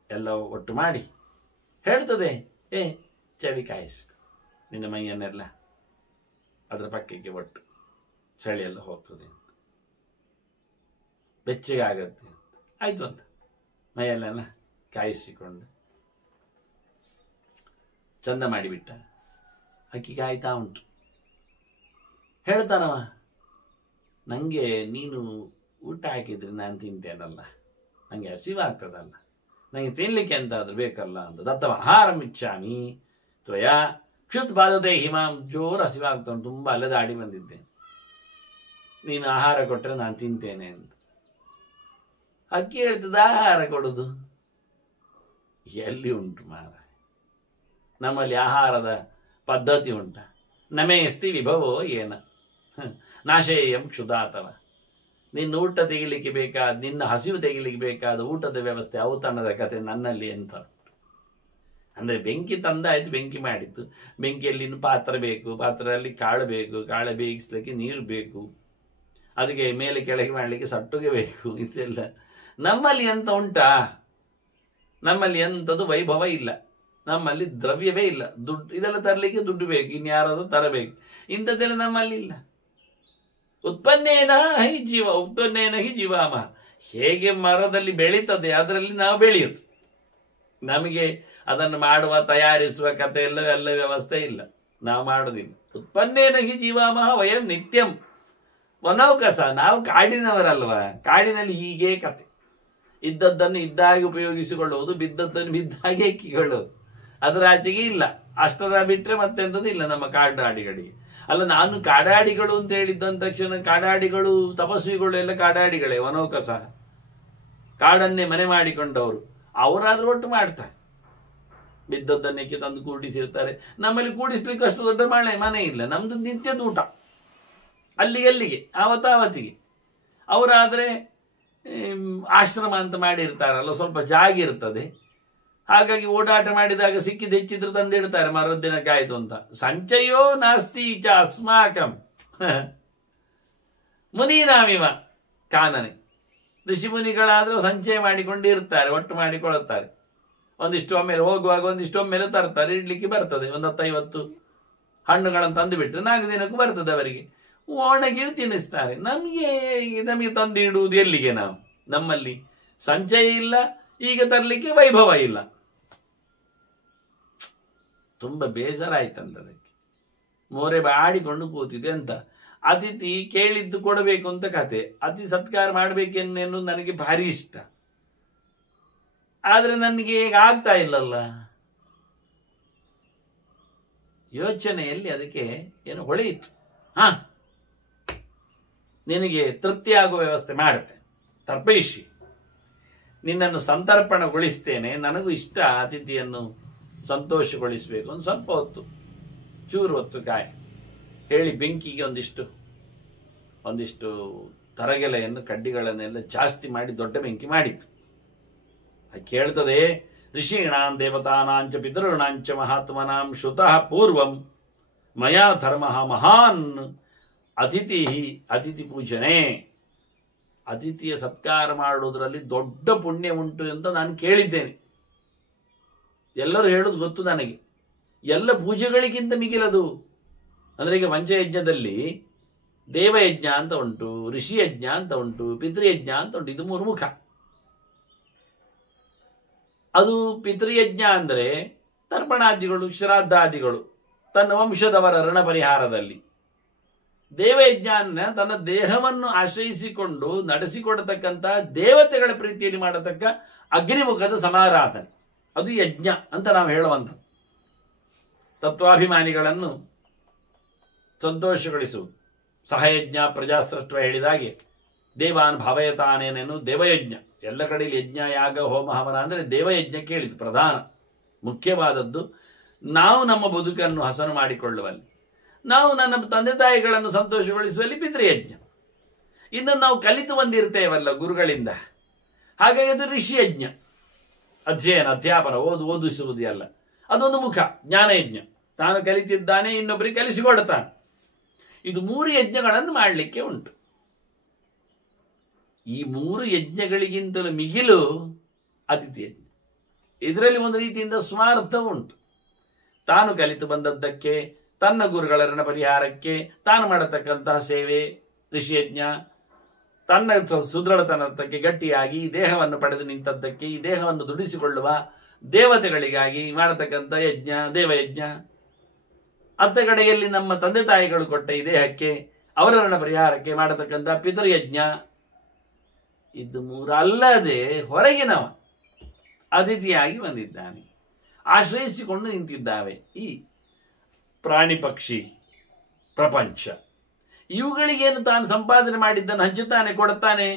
ಎಲ್ಲ ಒಟ್ಟು ಮಾಡಿ ಹೇಳ್ತದೆ, ಚಳಿ ಕಾಯಿಸು, ನಿನ್ನ ಮೈಯನ್ನೆಲ್ಲ ಅದರ ಪಕ್ಕಕ್ಕೆ ಒಟ್ಟು, ಚಳಿಯೆಲ್ಲ ಹೋಗ್ತದೆ ಅಂತ, ಬೆಚ್ಚಗೆ ಆಗತ್ತೆ ಅಂತ. ಆಯ್ತು ಅಂತ ಮೈಯಲ್ಲೆಲ್ಲ ಕಾಯಿಸಿಕೊಂಡು ಚಂದ ಮಾಡಿಬಿಟ್ಟ. ಅಕ್ಕಿ ಕಾಯ್ತಾ ಉಂಟು. ಹೇಳ್ತಾನವ, ನನಗೆ ನೀನು ಊಟ ಹಾಕಿದ್ರೆ ನಾನು ತಿಂತೇನಲ್ಲ, ನನಗೆ ಹಸಿವಾಗ್ತದಲ್ಲ, ನನಗೆ ತಿನ್ಲಿಕ್ಕೆ ಎಂತಾದ್ರೂ ಬೇಕಲ್ಲ ಅಂತ. ದತ್ತವ ಆಹಾರಂ ಇಚ್ಛಾಮಿ ತ್ವಯ ಕ್ಷುತ್ ಬಾಧತೆ ಹಿಮಾಂ. ಜೋರು ಹಸಿವಾಗ್ತಾ ಉಂಟು, ತುಂಬ ಅಲೆದಾಡಿ ಬಂದಿದ್ದೆ, ನೀನು ಆಹಾರ ಕೊಟ್ಟರೆ ನಾನು ತಿಂತೇನೆ ಅಂತ. ಅಕ್ಕಿ ಹೇಳ್ತದ, ಆಹಾರ ಕೊಡುದು ಎಲ್ಲಿ ಉಂಟು ಮಾರ, ನಮ್ಮಲ್ಲಿ ಆಹಾರದ ಪದ್ಧತಿ ಉಂಟ? ನಮೇ ಎಸ್ತಿ ವಿಭವೋ ಏನ ನಾಶೇಯಂ ಕ್ಷುಧಾತವ. ನಿನ್ನ ಊಟ ತೆಗಿಲಿಕ್ಕೆ ಬೇಕಾದ, ನಿನ್ನ ಹಸಿವು ತೆಗಿಲಿಕ್ಕೆ ಬೇಕಾದ ಊಟದ ವ್ಯವಸ್ಥೆ, ಔತಣದ ಕತೆ ನನ್ನಲ್ಲಿ ಎಂತ ಅಂದರೆ ಬೆಂಕಿ ತಂದಾಯ್ತು, ಬೆಂಕಿ ಮಾಡಿತ್ತು. ಬೆಂಕಿಯಲ್ಲಿ ಇನ್ನು ಪಾತ್ರ ಬೇಕು, ಪಾತ್ರೆಯಲ್ಲಿ ಕಾಳು ಬೇಕು, ಕಾಳು ಬೇಯಿಸ್ಲಿಕ್ಕೆ ನೀರು ಬೇಕು, ಅದಕ್ಕೆ ಮೇಲೆ ಕೆಳಗೆ ಮಾಡಲಿಕ್ಕೆ ಸಟ್ಟುಗೆ ಬೇಕು. ಇದೆಲ್ಲ ನಮ್ಮಲ್ಲಿ ಎಂತ ಉಂಟಾ? ನಮ್ಮಲ್ಲಿ ಎಂಥದ್ದು ವೈಭವ ಇಲ್ಲ, ನಮ್ಮಲ್ಲಿ ದ್ರವ್ಯವೇ ಇಲ್ಲ. ದುಡ್ಡು ಇದೆಲ್ಲ ತರಲಿಕ್ಕೆ ದುಡ್ಡು ಬೇಕು, ಇನ್ಯಾರಾದ್ರೂ ತರಬೇಕು. ಇಂಥದ್ದೆಲ್ಲ ನಮ್ಮಲ್ಲಿ ಇಲ್ಲ. ಉತ್ಪನ್ನೇನ ಹಿ ಜೀವಾಮ. ಹೇಗೆ ಮರದಲ್ಲಿ ಬೆಳೀತದೆ ಅದರಲ್ಲಿ ನಾವು ಬೆಳೆಯುತ್ತೆ. ನಮಗೆ ಅದನ್ನು ಮಾಡುವ, ತಯಾರಿಸುವ ಕಥೆ ಎಲ್ಲ ವ್ಯವಸ್ಥೆ ಇಲ್ಲ, ನಾವು ಮಾಡೋದಿಲ್ಲ. ಉತ್ಪನ್ನೇನ ಹಿ ಜೀವಾಮಹ ವಯಂ ನಿತ್ಯಂ ವನೌಕಸ. ನಾವು ಕಾಡಿನವರಲ್ವಾ, ಕಾಡಿನಲ್ಲಿ ಹೀಗೆ ಕತೆ. ಇದ್ದದ್ದನ್ನು ಇದ್ದಾಗೆ ಉಪಯೋಗಿಸಿಕೊಳ್ಳುವುದು, ಬಿದ್ದದ್ದನ್ನು ಬಿದ್ದಾಗೆ ಎಕ್ಕಿಕೊಳ್ಳುವುದು, ಅದರ ಆಚೆಗೆ ಇಲ್ಲ. ಅಷ್ಟರ ಬಿಟ್ಟರೆ ಮತ್ತೆಂಥದ್ದು ಇಲ್ಲ ನಮ್ಮ ಕಾಡಾಡಿಗಳಿಗೆ. ಅಲ್ಲ, ನಾನು ಕಾಡಾಡಿಗಳು ಅಂತ ಹೇಳಿದ್ದಂತ ತಕ್ಷಣ ಕಾಡಾಡಿಗಳು, ತಪಸ್ವಿಗಳು ಎಲ್ಲ ಕಾಡಾಡಿಗಳೇ. ವನೌಕಸ ಕಾಡನ್ನೇ ಮನೆ ಮಾಡಿಕೊಂಡವರು, ಅವರಾದ್ರೂ ಒಟ್ಟು ಮಾಡ್ತಾರೆ. ಬಿದ್ದದ್ದನ್ನೆಕ್ಕೆ ತಂದು ಕೂಡಿಸಿರ್ತಾರೆ. ನಮ್ಮಲ್ಲಿ ಕೂಡಿಸ್ಲಿಕ್ಕೆ ಅಷ್ಟು ದೊಡ್ಡ ಮನೆ ಇಲ್ಲ, ನಮ್ದು ನಿತ್ಯದ ಊಟ ಅಲ್ಲಿಗೆ ಆವತ್ತಾವತ್ತಿಗೆ. ಅವರಾದ್ರೆ ಆಶ್ರಮ ಅಂತ ಮಾಡಿರ್ತಾರಲ್ಲ, ಸ್ವಲ್ಪ ಜಾಗಿರ್ತದೆ, ಹಾಗಾಗಿ ಓಡಾಟ ಮಾಡಿದಾಗ ಸಿಕ್ಕಿದ ಹೆಚ್ಚಿದ್ರು ತಂದಿಡ್ತಾರೆ, ಮರುದಿನಕ್ಕಾಯ್ತು ಅಂತ. ಸಂಚಯೋ ನಾಸ್ತಿ ಚ ಅಸ್ಮಾಕಂ ಮುನೀನಾಮಿವ ಕಾನನೆ. ಋಷಿ ಮುನಿಗಳಾದ್ರೂ ಸಂಚಯ ಮಾಡಿಕೊಂಡಿರ್ತಾರೆ, ಒಟ್ಟು ಮಾಡಿಕೊಳ್ಳುತ್ತಾರೆ. ಒಂದಿಷ್ಟು ಒಮ್ಮೆಲೆ ಹೋಗುವಾಗ ಒಂದಿಷ್ಟು ಒಮ್ಮೆಲೆ ತರ್ತಾರೆ, ಇಡ್ಲಿಕ್ಕೆ ಬರ್ತದೆ. 10-50 ಹಣ್ಣುಗಳನ್ನು ತಂದು ಬಿಟ್ಟರೆ 4 ದಿನಕ್ಕೂ ಬರ್ತದೆ ಅವರಿಗೆ. ಒಣಗಿ ತಿನ್ನಿಸ್ತಾರೆ. ನಮಗೆ ತಂದು ಇಡುವುದು ಎಲ್ಲಿಗೆ? ನಮ್ಮಲ್ಲಿ ಸಂಚಯ ಇಲ್ಲ, ಈಗ ತರಲಿಕ್ಕೆ ವೈಭವ ಇಲ್ಲ. ತುಂಬಾ ಬೇಸರ ಆಯ್ತಂತದಕ್ಕೆ. ಮೋರೆ ಬಾಡಿಕೊಂಡು ಕೂತಿದೆ ಅಂತ. ಅತಿಥಿ ಕೇಳಿದ್ದು ಕೊಡಬೇಕು ಅಂತ ಕತೆ. ಅತಿ ಸತ್ಕಾರ ಮಾಡಬೇಕೆನ್ನೇನು ನನಗೆ ಭಾರಿ ಇಷ್ಟ, ಆದ್ರೆ ನನಗೆ ಈಗ ಆಗ್ತಾ ಇಲ್ಲಲ್ಲ. ಯೋಚನೆಯಲ್ಲಿ ಅದಕ್ಕೆ ಏನು ಹೊಳೆಯಿತು. ನಿನಗೆ ತೃಪ್ತಿ ಆಗುವ ವ್ಯವಸ್ಥೆ ಮಾಡುತ್ತೆ, ತರ್ಪಯಿಸಿ, ನಿನ್ನನ್ನು ಸಂತರ್ಪಣಗೊಳಿಸ್ತೇನೆ. ನನಗೂ ಇಷ್ಟ ಅತಿಥಿಯನ್ನು ಸಂತೋಷಗೊಳಿಸಬೇಕು. ಒಂದು ಸ್ವಲ್ಪ ಹೊತ್ತು, ಚೂರು ಹೊತ್ತು ಕಾಯಿ ಹೇಳಿ ಬೆಂಕಿಗೆ ಒಂದಿಷ್ಟು ತರಗೆಲೆಯನ್ನು, ಕಡ್ಡಿಗಳನ್ನೆಲ್ಲ ಜಾಸ್ತಿ ಮಾಡಿ ದೊಡ್ಡ ಬೆಂಕಿ ಮಾಡಿತ್ತು. ಕೇಳ್ತದೆ, ಋಷೀಣಾಂ ದೇವತಾನಾಂಚ ಪಿತೃಣಾಂಚ ಮಹಾತ್ಮನಾಂ ಶ್ರುತಃ ಪೂರ್ವಂ ಮಯಾ ಧರ್ಮ ಮಹಾನ್ ಅತಿಥಿ ಅತಿಥಿ ಪೂಜನೆ, ಅತಿಥಿಯ ಸತ್ಕಾರ ಮಾಡುವುದರಲ್ಲಿ ದೊಡ್ಡ ಪುಣ್ಯ ಉಂಟು ಅಂತ ನಾನು ಕೇಳಿದ್ದೇನೆ. ಎಲ್ಲರೂ ಹೇಳೋದು ಗೊತ್ತು ನನಗೆ. ಎಲ್ಲ ಪೂಜೆಗಳಿಗಿಂತ ಮಿಗಿಲದು. ಅಂದರೆ ಈಗ ಪಂಚಯಜ್ಞದಲ್ಲಿ ದೇವಯಜ್ಞ ಅಂತ ಉಂಟು, ಋಷಿಯಜ್ಞ ಅಂತ ಉಂಟು, ಪಿತೃಯಜ್ಞ ಅಂತ ಉಂಟು. ಇದು 3 ಮುಖ. ಅದು ಪಿತೃಯಜ್ಞ ಅಂದರೆ ತರ್ಪಣಾದಿಗಳು, ಶ್ರಾದ್ದಾದಿಗಳು, ತನ್ನ ವಂಶದವರ ಋಣ ಪರಿಹಾರದಲ್ಲಿ. ದೇವಯಜ್ಞ ಅನ್ನ ತನ್ನ ದೇಹವನ್ನು ಆಶ್ರಯಿಸಿಕೊಂಡು ನಡೆಸಿಕೊಡತಕ್ಕಂಥ ದೇವತೆಗಳ ಪ್ರೀತಿಯಲ್ಲಿ ಮಾಡತಕ್ಕ ಅಗ್ನಿಮುಖದ ಸಮಾರಾಧನೆ, ಅದು ಯಜ್ಞ ಅಂತ ನಾವು ಹೇಳುವಂಥದ್ದು. ತತ್ವಾಭಿಮಾನಿಗಳನ್ನು ಸಂತೋಷಗೊಳಿಸುವುದು. ಸಹಯಜ್ಞ ಪ್ರಜಾಸೃಷ್ಟ ಹೇಳಿದಾಗೆ ದೇವಾನ್ ಭಾವಯತಾನೇನೇನು ದೇವಯಜ್ಞ. ಎಲ್ಲ ಕಡೆಯಲ್ಲಿ ಯಜ್ಞ, ಯಾಗ, ಹೋಮ, ಹವನ ಅಂದರೆ ದೇವಯಜ್ಞ ಕೇಳಿತು. ಪ್ರಧಾನ ಮುಖ್ಯವಾದದ್ದು ನಾವು ನಮ್ಮ ಬದುಕನ್ನು ಹಸನು ಮಾಡಿಕೊಳ್ಳುವಲ್ಲಿ, ನಾವು ನನ್ನ ತಂದೆ ತಾಯಿಗಳನ್ನು ಸಂತೋಷಗೊಳಿಸುವಲ್ಲಿ ಪಿತೃಯಜ್ಞ. ಇನ್ನು ನಾವು ಕಲಿತು ಬಂದಿರ್ತೇವಲ್ಲ ಗುರುಗಳಿಂದ, ಹಾಗಾಗಿ ಅದು ಋಷಿಯಜ್ಞ. ಅಧ್ಯಯನ, ಅಧ್ಯಾಪನ, ಓದಿಸುವುದು ಎಲ್ಲ ಅದೊಂದು ಮುಖ. ಜ್ಞಾನಯಜ್ಞ, ತಾನು ಕಲಿತಿದ್ದಾನೆ, ಇನ್ನೊಬ್ಬರಿಗೆ ಕಲಿಸಿಕೊಡ್ತಾನೆ. ಇದು 3 ಯಜ್ಞಗಳನ್ನು ಮಾಡಲಿಕ್ಕೆ ಉಂಟು. ಈ 3 ಯಜ್ಞಗಳಿಗಿಂತಲೂ ಮಿಗಿಲು ಅತಿಥಿ ಯಜ್ಞ. ಇದರಲ್ಲಿ ಒಂದು ರೀತಿಯಿಂದ ಸ್ವಾರ್ಥ ಉಂಟು. ತಾನು ಕಲಿತು ಬಂದದ್ದಕ್ಕೆ, ತನ್ನ ಗುರುಗಳ ಋಣ ಪರಿಹಾರಕ್ಕೆ ತಾನು ಮಾಡತಕ್ಕಂತಹ ಸೇವೆ ಋಷಿಯಜ್ಞ. ತನ್ನ ಸುದೃಢತನಕ್ಕೆ ಗಟ್ಟಿಯಾಗಿ ಈ ದೇಹವನ್ನು ಪಡೆದು ನಿಂತದ್ದಕ್ಕೆ, ಈ ದೇಹವನ್ನು ದುಡಿಸಿಕೊಳ್ಳುವ ದೇವತೆಗಳಿಗಾಗಿ ಮಾಡತಕ್ಕಂಥ ಯಜ್ಞ ದೇವಯಜ್ಞ. ಅತ್ತ ಕಡೆಯಲ್ಲಿ ನಮ್ಮ ತಂದೆ ತಾಯಿಗಳು ಕೊಟ್ಟ ಈ ದೇಹಕ್ಕೆ, ಅವರ ಋಣ ಪರಿಹಾರಕ್ಕೆ ಮಾಡತಕ್ಕಂಥ ಪಿತೃಯಜ್ಞ. ಇದು 3 ಅಲ್ಲದೆ ಹೊರಗಿನವ ಅತಿಥಿಯಾಗಿ ಬಂದಿದ್ದಾನೆ, ಆಶ್ರಯಿಸಿಕೊಂಡು ನಿಂತಿದ್ದಾವೆ ಈ ಪ್ರಾಣಿ ಪಕ್ಷಿ ಪ್ರಪಂಚ. ಇವುಗಳಿಗೇನು ತಾನು ಸಂಪಾದನೆ ಮಾಡಿದ್ದನ್ನು ಹಂಚುತ್ತಾನೆ, ಕೊಡುತ್ತಾನೆ,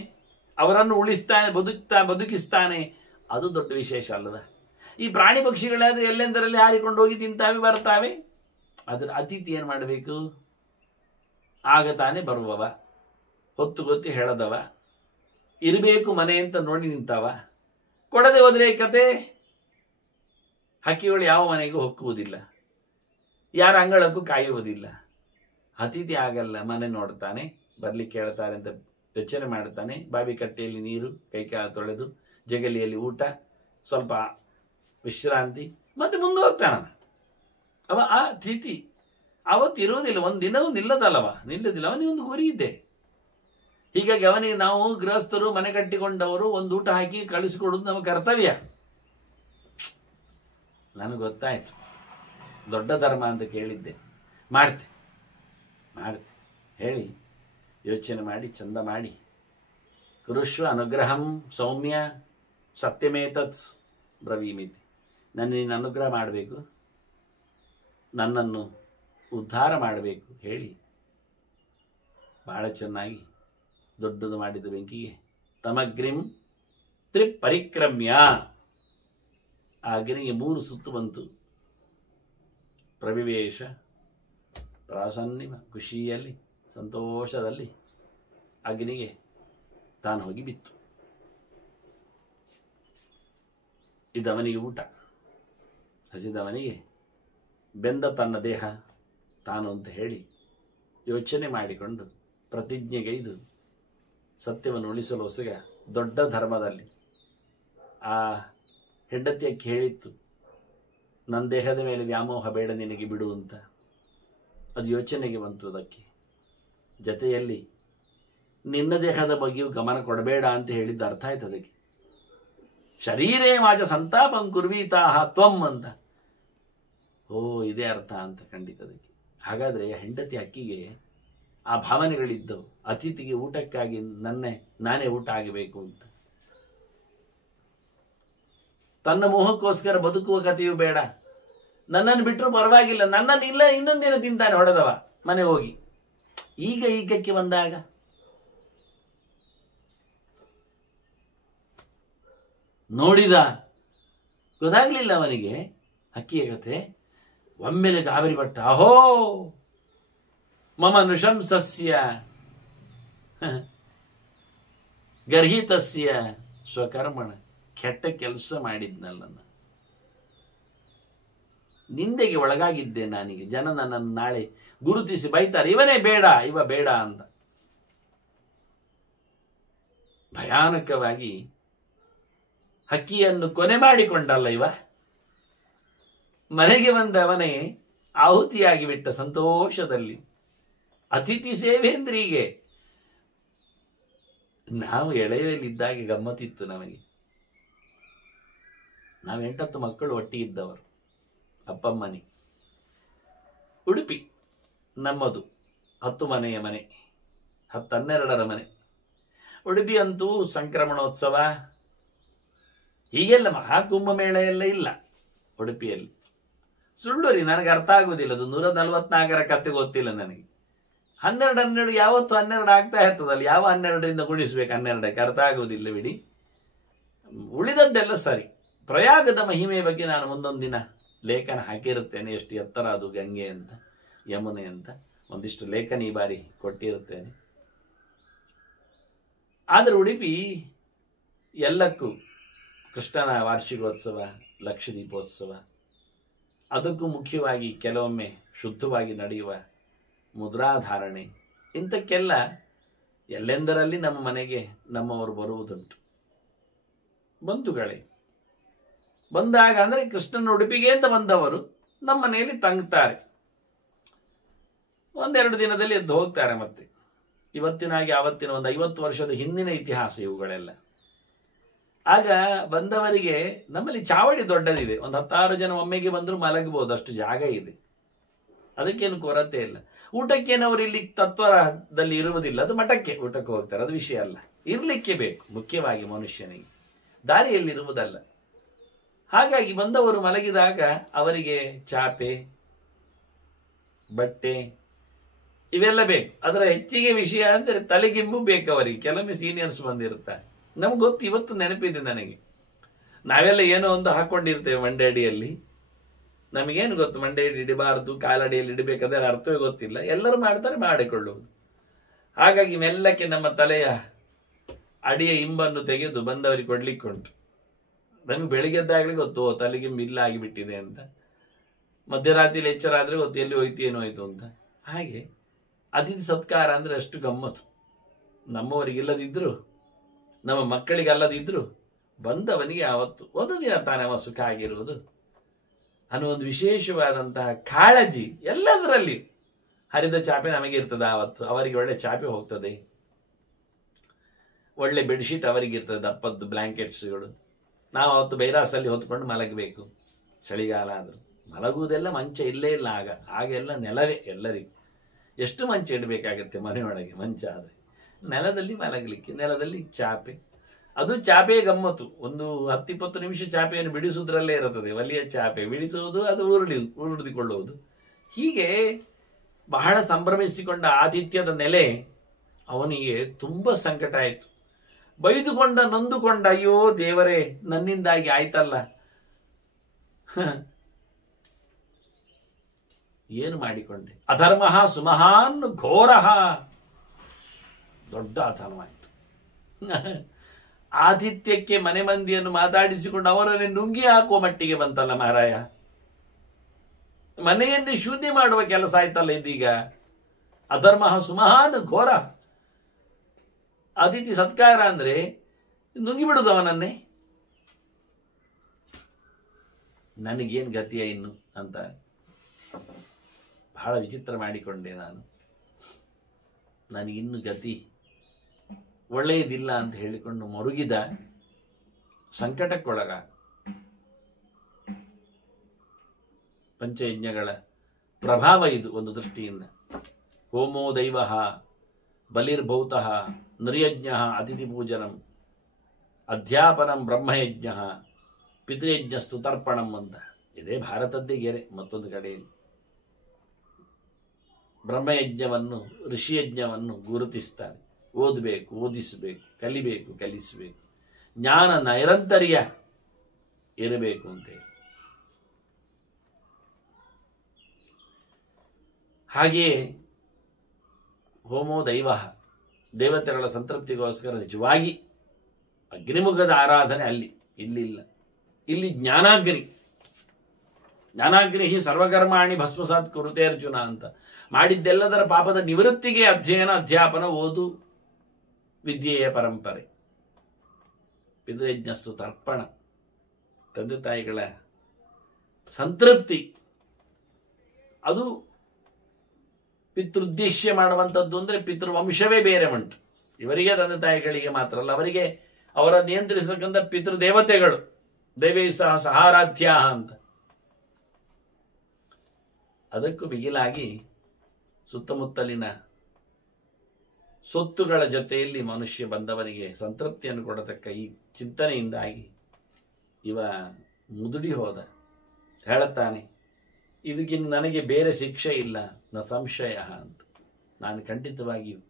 ಅವರನ್ನು ಉಳಿಸ್ತಾನೆ, ಬದುಕಿಸ್ತಾನೆ. ಅದು ದೊಡ್ಡ ವಿಶೇಷ ಅಲ್ಲದ? ಈ ಪ್ರಾಣಿ ಪಕ್ಷಿಗಳಾದ್ರೆ ಎಲ್ಲೆಂದರಲ್ಲಿ ಹಾರಿಕೊಂಡು ಹೋಗಿ ತಿಂತಾವೆ, ಬರ್ತಾವೆ. ಅದರ ಅತಿಥಿ ಏನು ಮಾಡಬೇಕು? ಆಗ ತಾನೇ ಬರುವವ, ಹೊತ್ತು ಗೊತ್ತಿ ಹೇಳದವ, ಇರಬೇಕು ಮನೆ ಅಂತ ನೋಡಿ ನಿಂತವ. ಕೊಡದೆ ಹೋದ್ರೆ ಕತೆ. ಹಕ್ಕಿಗಳು ಯಾವ ಮನೆಗೂ ಹೊಕ್ಕುವುದಿಲ್ಲ, ಯಾರ ಅಂಗಳಕ್ಕೂ ಕಾಯುವುದಿಲ್ಲ. ಅತಿಥಿ ಆಗಲ್ಲ, ಮನೆ ನೋಡ್ತಾನೆ, ಬರ್ಲಿಕ್ಕೆ ಹೇಳ್ತಾರೆ ಅಂತ ಯೋಚನೆ ಮಾಡ್ತಾನೆ. ಬಾವಿ ಕಟ್ಟೆಯಲ್ಲಿ ನೀರು, ಕೈಕಾಲು ತೊಳೆದು, ಜಗಲಿಯಲ್ಲಿ ಊಟ, ಸ್ವಲ್ಪ ವಿಶ್ರಾಂತಿ, ಮತ್ತೆ ಮುಂದೆ ಹೋಗ್ತಾನ ಅವ. ಆ ಅತಿಥಿ ಅವತ್ತಿರುವುದಿಲ್ಲ, ಒಂದು ದಿನವೂ ನಿಲ್ಲದಿಲ್ಲ. ಅವನಿಗೆ ಒಂದು ಗುರಿ ಇದೆ. ಹೀಗಾಗಿ ಅವನಿಗೆ ನಾವು ಗೃಹಸ್ಥರು, ಮನೆ ಕಟ್ಟಿಕೊಂಡವರು ಒಂದು ಊಟ ಹಾಕಿ ಕಳಿಸಿಕೊಡುವುದು ನಮ್ಮ ಕರ್ತವ್ಯ. ನನಗೆ ಗೊತ್ತಾಯ್ತು, ದೊಡ್ಡ ಧರ್ಮ ಅಂತ ಕೇಳಿದ್ದೆ. ಮಾಡ್ತೆ ಹೇಳಿ ಯೋಚನೆ ಮಾಡಿ ಚಂದ ಮಾಡಿ. ಕುರುಶ್ವ ಅನುಗ್ರಹಂ ಸೌಮ್ಯ ಸತ್ಯಮೇತತ್ಸ್ ಬ್ರವೀಮಿತಿ. ನೀನು ಅನುಗ್ರಹ ಮಾಡಬೇಕು, ನನ್ನನ್ನು ಉದ್ಧಾರ ಮಾಡಬೇಕು ಹೇಳಿ ಬಹಳ ಚೆನ್ನಾಗಿ ದೊಡ್ಡದು ಮಾಡಿದ ಬೆಂಕಿಗೆ ತಮಗ್ರಿಂ ತ್ರಿಪರಿಕ್ರಮ್ಯ. ಆ ಅಗ್ನಿಗೆ 3 ಸುತ್ತು ಬಂತು. ಪ್ರವಿವೇಶ, ಪ್ರಾಸನ್ನಿಮ, ಖುಷಿಯಲ್ಲಿ, ಸಂತೋಷದಲ್ಲಿ ಅಗ್ನಿಗೆ ತಾನು ಹೋಗಿ ಬಿತ್ತು. ಇದವನಿಗೆ ಊಟ, ಹಸಿದವನಿಗೆ ಬೆಂದ ತನ್ನ ದೇಹ ತಾನು ಅಂತ ಹೇಳಿ ಯೋಚನೆ ಮಾಡಿಕೊಂಡು ಪ್ರತಿಜ್ಞೆಗೈದು ಸತ್ಯವನ್ನು ಉಳಿಸಲು ಹೊಸಗ ದೊಡ್ಡ ಧರ್ಮದಲ್ಲಿ ಆ ಹೆಂಡತಿಯಕ್ಕೆ ಹೇಳಿತ್ತು, ನನ್ನ ದೇಹದ ಮೇಲೆ ವ್ಯಾಮೋಹ ಬೇಡ ನಿನಗೆ ಬಿಡು ಅಂತ. ಅದು ಯೋಚನೆಗೆ ಬಂತು ಅದಕ್ಕೆ. ಜೊತೆಯಲ್ಲಿ ನಿನ್ನ ದೇಹದ ಬಗ್ಗೆಯೂ ಗಮನ ಕೊಡಬೇಡ ಅಂತ ಹೇಳಿದ್ದು ಅರ್ಥ ಆಯ್ತು ಅದಕ್ಕೆ. ಶರೀರೇ ವಾಚ ಸಂತಾಪಂ ಕುರ್ವೀತಾಹ ತ್ವಂ ಅಂತ. ಓ, ಇದೇ ಅರ್ಥ ಅಂತ ಖಂಡಿತ ಅದಕ್ಕೆ. ಹಾಗಾದರೆ ಹೆಂಡತಿ ಅಕ್ಕಿಗೆ ಆ ಭಾವನೆಗಳಿದ್ದವು. ಅತಿಥಿಗೆ ಊಟಕ್ಕಾಗಿ ನಾನೇ ಊಟ ಆಗಬೇಕು ಅಂತ. ತನ್ನ ಮೋಹಕ್ಕೋಸ್ಕರ ಬದುಕುವ ಕಥೆಯೂ ಬೇಡ, ನನ್ನನ್ನು ಬಿಟ್ಟರು ಪರವಾಗಿಲ್ಲ, ನನ್ನನ್ನು ಇಲ್ಲ ಇನ್ನೊಂದೇನು ತಿಂತಾನೆ ಹೊಡೆದವ ಮನೆ ಹೋಗಿ. ಈಗಕ್ಕೆ ಬಂದಾಗ ನೋಡಿದ, ಗೊತ್ತಾಗ್ಲಿಲ್ಲ ಅವನಿಗೆ ಹಕ್ಕಿಯ ಕಥೆ. ಒಮ್ಮೆಲೆ ಗಾಬರಿ ಪಟ್ಟ. ಅಹೋ ಮಮ ನೃಶಂಸಸ್ಯ ಗರ್ಹಿತಸ್ಯ ಸ್ವಕರ್ಮಣ. ಕೆಟ್ಟ ಕೆಲಸ ಮಾಡಿದ್ನಲ್ಲ. ನಿಂದೆಗೆ ಒಳಗಾಗಿದ್ದೆ ನಾನಿಗೆ. ಜನ ನನ್ನನ್ನು ನಾಳೆ ಗುರುತಿಸಿ ಬೈತಾರೆ, ಇವನೇ ಬೇಡ, ಇವ ಬೇಡ ಅಂತ. ಭಯಾನಕವಾಗಿ ಹಕ್ಕಿಯನ್ನು ಕೊನೆ ಮಾಡಿಕೊಂಡಲ್ಲ ಇವ. ಮನೆಗೆ ಬಂದವನೇ ಆಹುತಿಯಾಗಿ ಬಿಟ್ಟ ಸಂತೋಷದಲ್ಲಿ. ಅತಿಥಿ ಸೇವೇಂದ್ರಿಗೆ. ನಾವು ಎಳೆಯಲಿದ್ದಾಗ ಗಮ್ಮತ್ತಿತ್ತು ನಮಗೆ. ನಾವು 8-10 ಮಕ್ಕಳು ಒಟ್ಟಿಗಿದ್ದವರು ಅಪ್ಪಮ್ಮನಿ. ಉಡುಪಿ ನಮ್ಮದು 10 ಮನೆಯ ಮನೆ, 10-12 ಮನೆ. ಉಡುಪಿ ಅಂತೂ ಸಂಕ್ರಮಣೋತ್ಸವ ಹೀಗೆಲ್ಲ ಮಹಾಕುಂಭಮೇಳ ಎಲ್ಲ ಇಲ್ಲ ಉಡುಪಿಯಲ್ಲಿ. ಸುಳ್ಳುರಿ, ನನಗೆ ಅರ್ಥ ಆಗುವುದಿಲ್ಲ. ಅದು 144ರ ಕತೆ ಗೊತ್ತಿಲ್ಲ ನನಗೆ. 12 ಯಾವತ್ತು 12 ಆಗ್ತಾ ಇರ್ತದಲ್ಲ, ಯಾವ 12ರಿಂದ ಗುಣಿಸ್ಬೇಕು 12ಕ್ಕೆ ಅರ್ಥ ಆಗುವುದಿಲ್ಲ ಬಿಡಿ. ಉಳಿದದ್ದೆಲ್ಲ ಸರಿ. ಪ್ರಯಾಗದ ಮಹಿಮೆಯ ಬಗ್ಗೆ ನಾನು ಮುಂದೊಂದು ದಿನ ಲೇಖನ ಹಾಕಿರುತ್ತೇನೆ. ಎಷ್ಟು ಎತ್ತರ ಅದು ಗಂಗೆ ಅಂತ, ಯಮುನೆ ಅಂತ ಒಂದಿಷ್ಟು ಲೇಖನ ಈ ಬಾರಿ ಕೊಟ್ಟಿರುತ್ತೇನೆ. ಆದರೆ ಉಡುಪಿ ಎಲ್ಲಕ್ಕೂ ಕೃಷ್ಣನ ವಾರ್ಷಿಕೋತ್ಸವ, ಲಕ್ಷದೀಪೋತ್ಸವ, ಅದಕ್ಕೂ ಮುಖ್ಯವಾಗಿ ಕೆಲವೊಮ್ಮೆ ಶುದ್ಧವಾಗಿ ನಡೆಯುವ ಮುದ್ರಾಧಾರಣೆ, ಇಂಥಕ್ಕೆಲ್ಲ ಎಲ್ಲೆಂದರಲ್ಲಿ ನಮ್ಮ ಮನೆಗೆ ನಮ್ಮವರು ಬರುವುದುಂಟು. ಬಂಧುಗಳೇ ಬಂದಾಗ ಅಂದರೆ ಕೃಷ್ಣನ ಉಡುಪಿಗೆ ಅಂತ ಬಂದವರು ನಮ್ಮ ಮನೆಯಲ್ಲಿ ತಂಗ್ತಾರೆ. 1-2 ದಿನದಲ್ಲಿ ಎದ್ದು ಹೋಗ್ತಾರೆ. ಮತ್ತೆ ಇವತ್ತಿನಾಗಿ ಆವತ್ತಿನ ಒಂದು 50 ವರ್ಷದ ಹಿಂದಿನ ಇತಿಹಾಸ ಇವುಗಳೆಲ್ಲ. ಆಗ ಬಂದವರಿಗೆ ನಮ್ಮಲ್ಲಿ ಚಾವಡಿ ದೊಡ್ಡದಿದೆ. ಒಂದು 10-6 ಜನ ಒಮ್ಮೆಗೆ ಬಂದರೂ ಮಲಗಬಹುದು, ಅಷ್ಟು ಜಾಗ ಇದೆ. ಅದಕ್ಕೇನು ಕೊರತೆ ಇಲ್ಲ. ಊಟಕ್ಕೇನು ಅವರು ಇಲ್ಲಿ ತತ್ವದಲ್ಲಿ ಇರುವುದಿಲ್ಲ, ಅದು ಮಠಕ್ಕೆ ಊಟಕ್ಕೆ ಹೋಗ್ತಾರೆ, ಅದು ವಿಷಯ ಅಲ್ಲ. ಇರ್ಲಿಕ್ಕೆ ಬೇಕು ಮುಖ್ಯವಾಗಿ ಮನುಷ್ಯನಿಗೆ, ದಾರಿಯಲ್ಲಿರುವುದಲ್ಲ. ಹಾಗಾಗಿ ಬಂದವರು ಮಲಗಿದಾಗ ಅವರಿಗೆ ಚಾಪೆ, ಬಟ್ಟೆ ಇವೆಲ್ಲ ಬೇಕು. ಅದರ ಹೆಚ್ಚಿಗೆ ವಿಷಯ ಅಂದರೆ ತಲೆಗಿಂಬು ಬೇಕು ಅವರಿಗೆ. ಕೆಲವೊಮ್ಮೆ ಸೀನಿಯರ್ಸ್ ಬಂದಿರುತ್ತಾರೆ, ನಮ್ಗೆ ಗೊತ್ತು, ಇವತ್ತು ನೆನಪಿದೆ ನನಗೆ. ನಾವೆಲ್ಲ ಏನೋ ಒಂದು ಹಾಕೊಂಡಿರ್ತೇವೆ ಮಂಡೆ ಅಡಿಯಲ್ಲಿ. ನಮಗೇನು ಗೊತ್ತು ಮಂಡೆ ಅಡಿ ಇಡಬಾರ್ದು, ಕಾಲಡಿಯಲ್ಲಿ ಇಡಬೇಕಾದ್ರೆ ಅರ್ಥವೇ ಗೊತ್ತಿಲ್ಲ. ಎಲ್ಲರೂ ಮಾಡ್ತಾರೆ, ಮಾಡಿಕೊಳ್ಳುವುದು. ಹಾಗಾಗಿ ಮೆಲ್ಲಕ್ಕೆ ನಮ್ಮ ತಲೆಯ ಅಡಿಯ ಇಂಬನ್ನು ತೆಗೆದು ಬಂದವರಿಗೆ ಕೊಡ್ಲಿಕ್ಕುಂಟು. ನಮಗೆ ಬೆಳಿಗ್ಗೆದ್ದಾಗಲೇ ಗೊತ್ತು ತಲೆಗಿಂಬು ಇಲ್ಲ ಆಗಿಬಿಟ್ಟಿದೆ ಅಂತ. ಮಧ್ಯರಾತ್ರಿಯಲ್ಲಿ ಎಚ್ಚರ ಆದರೆ ಗೊತ್ತು ಎಲ್ಲಿ ಹೋಯ್ತು ಏನು ಹೋಯ್ತು ಅಂತ. ಹಾಗೆ ಅತಿಥಿ ಸತ್ಕಾರ ಅಂದರೆ ಅಷ್ಟು ಗಮ್ಮತ್ತು. ನಮ್ಮವರಿಗಿಲ್ಲದಿದ್ರು, ನಮ್ಮ ಮಕ್ಕಳಿಗಲ್ಲದಿದ್ರು ಬಂದವನಿಗೆ ಆವತ್ತು ಒಂದು ದಿನ ತಾನೇ ಅವ ಸುಖ ಆಗಿರುವುದು ಅನ್ನೋ ಒಂದು ವಿಶೇಷವಾದಂತಹ ಕಾಳಜಿ ಎಲ್ಲದರಲ್ಲಿ. ಹರಿದ ಚಾಪೆ ನಮಗೆ ಇರ್ತದೆ ಆವತ್ತು, ಅವರಿಗೆ ಒಳ್ಳೆ ಚಾಪೆ ಹೋಗ್ತದೆ, ಒಳ್ಳೆ ಬೆಡ್ಶೀಟ್ ಅವರಿಗಿರ್ತದೆ, ದಪ್ಪದ್ದು ಬ್ಲ್ಯಾಂಕೆಟ್ಸ್ಗಳು. ನಾವು ಅವತ್ತು ಬೈರಾಸಲ್ಲಿ ಹೊತ್ಕೊಂಡು ಮಲಗಬೇಕು. ಚಳಿಗಾಲ ಆದರೂ ಮಲಗುವುದೆಲ್ಲ ಮಂಚ ಇಲ್ಲೇ ಇಲ್ಲ. ಆಗೆಲ್ಲ ನೆಲವೇ ಎಲ್ಲರಿಗೂ. ಎಷ್ಟು ಮಂಚ ಇಡಬೇಕಾಗತ್ತೆ ಮನೆಯೊಳಗೆ ಮಂಚ ಆದರೆ. ನೆಲದಲ್ಲಿ ಮಲಗಲಿಕ್ಕೆ, ನೆಲದಲ್ಲಿ ಚಾಪೆ. ಅದು ಚಾಪೆ ಗಮ್ಮತ್ತು. ಒಂದು 10-20 ನಿಮಿಷ ಚಾಪೆಯನ್ನು ಬಿಡಿಸುವುದರಲ್ಲೇ ಇರುತ್ತದೆ. ಒಲಿಯ ಚಾಪೆ ಬಿಡಿಸುವುದು, ಅದು ಉರುಳಿಕೊಳ್ಳುವುದು. ಹೀಗೆ ಬಹಳ ಸಂಭ್ರಮಿಸಿಕೊಂಡ ಆತಿಥ್ಯದ ನೆಲೆ ಅವನಿಗೆ ತುಂಬ ಸಂಕಟ ಆಯಿತು. ಬೈದುಕೊಂಡ, ನೊಂದುಕೊಂಡ, ಅಯ್ಯೋ ದೇವರೇ ನನ್ನಿಂದಾಗಿ ಆಯ್ತಲ್ಲ, ಏನು ಮಾಡಿಕೊಂಡೆ. ಅಧರ್ಮ ಸುಮಹಾನ್ ಘೋರ, ದೊಡ್ಡ ಅಧರ್ಮವಾಯಿತು. ಆತಿಥ್ಯಕ್ಕೆ ಮನೆ ಮಂದಿಯನ್ನು ಮಾತಾಡಿಸಿಕೊಂಡು ಅವರನ್ನೇ ನುಂಗಿ ಹಾಕುವ ಮಟ್ಟಿಗೆ ಬಂತಲ್ಲ ಮಹಾರಾಯ. ಮನೆಯನ್ನೇ ಶೂನ್ಯ ಮಾಡುವ ಕೆಲಸ ಆಯ್ತಲ್ಲ ಇದೀಗ. ಅಧರ್ಮ ಸುಮಹಾನ್ ಘೋರ. ಅತಿಥಿ ಸತ್ಕಾರ ಅಂದ್ರೆ ನುಂಗಿಬಿಡುದು ಅವನನ್ನೇ. ನನಗೇನು ಗತಿಯ ಇನ್ನು ಅಂತ ಬಹಳ ವಿಚಿತ್ರ ಮಾಡಿಕೊಂಡೆ ನಾನು. ನನಗಿನ್ನು ಗತಿ ಒಳ್ಳೆಯದಿಲ್ಲ ಅಂತ ಹೇಳಿಕೊಂಡು ಮರುಗಿದ. ಸಂಕಟಕ್ಕೊಳಗ. ಪಂಚಯಜ್ಞಗಳ ಪ್ರಭಾವ ಇದು ಒಂದು ದೃಷ್ಟಿಯಿಂದ. ಹೋಮೋ ದೈವ ಬಲಿರ್ಭೌತಃ ನೃಯಜ್ಞ ಅತಿಥಿ ಪೂಜನಂ ಅಧ್ಯಾಪನಂ ಬ್ರಹ್ಮಯಜ್ಞ ಪಿತೃಯಜ್ಞಸ್ತು ತರ್ಪಣಂ ಅಂತ. ಇದೇ ಭಾರತದ್ದೇ ಗೆರೆ ಮತ್ತೊಂದು ಕಡೆಯಲ್ಲಿ. ಬ್ರಹ್ಮಯಜ್ಞವನ್ನು ಋಷಿಯಜ್ಞವನ್ನು ಗುರುತಿಸ್ತಾರೆ. ಓದಬೇಕು, ಓದಿಸಬೇಕು, ಕಲಿಬೇಕು, ಕಲಿಸಬೇಕು, ಜ್ಞಾನ ನೈರಂತರ್ಯ ಇರಬೇಕು ಅಂತೇಳಿ. ಹಾಗೆಯೇ ಹೋಮೋ ದೈವ, ದೇವತೆಗಳ ಸಂತೃಪ್ತಿಗೋಸ್ಕರ ನಿಜವಾಗಿ ಅಗ್ನಿಮುಖದ ಆರಾಧನೆ ಅಲ್ಲಿ, ಇಲ್ಲಿಲ್ಲ. ಇಲ್ಲಿ ಜ್ಞಾನಾಗ್ನಿ. ಜ್ಞಾನಾಗ್ನಿ ಸರ್ವಕರ್ಮಾಣಿ ಭಸ್ಮಸಾತ್ ಕುರುತೆ ಅರ್ಜುನ ಅಂತ. ಮಾಡಿದ್ದೆಲ್ಲದರ ಪಾಪದ ನಿವೃತ್ತಿಗೆ ಅಧ್ಯಯನ, ಅಧ್ಯಾಪನ, ಓದು, ವಿದ್ಯೆಯ ಪರಂಪರೆ. ಪಿತೃಯಜ್ಞಸ್ತು ತರ್ಪಣ, ತಂದೆ ತಾಯಿಗಳ ಸಂತೃಪ್ತಿ, ಅದು ಪಿತೃದ್ದೇಶ್ಯ ಮಾಡುವಂಥದ್ದು. ಅಂದರೆ ಪಿತೃವಂಶವೇ ಬೇರೆ ಉಂಟು. ಇವರಿಗೆ ತಂದೆ ತಾಯಿಗಳಿಗೆ ಮಾತ್ರ ಅಲ್ಲ, ಅವರಿಗೆ ಅವರ ನಿಯಂತ್ರಿಸತಕ್ಕಂಥ ಪಿತೃದೇವತೆಗಳು, ದೈವೇ ಸಹ ಸಹಾರಾಧ್ಯ ಅಂತ. ಅದಕ್ಕೂ ಮಿಗಿಲಾಗಿ ಸುತ್ತಮುತ್ತಲಿನ ಸೊತ್ತುಗಳ ಜೊತೆಯಲ್ಲಿ ಮನುಷ್ಯ ಬಂದವರಿಗೆ ಸಂತೃಪ್ತಿಯನ್ನು ಕೊಡತಕ್ಕ ಈ ಚಿಂತನೆಯಿಂದಾಗಿ ಇವ ಮುದುಡಿ ಹೋದ. ಹೇಳುತ್ತಾನೆ, ಇದಕ್ಕಿನ್ನು ನನಗೆ ಬೇರೆ ಶಿಕ್ಷೆ ಇಲ್ಲ, ನ ಸಂಶಯ ಅಂತ. ನಾನು ಖಂಡಿತವಾಗಿಯೂ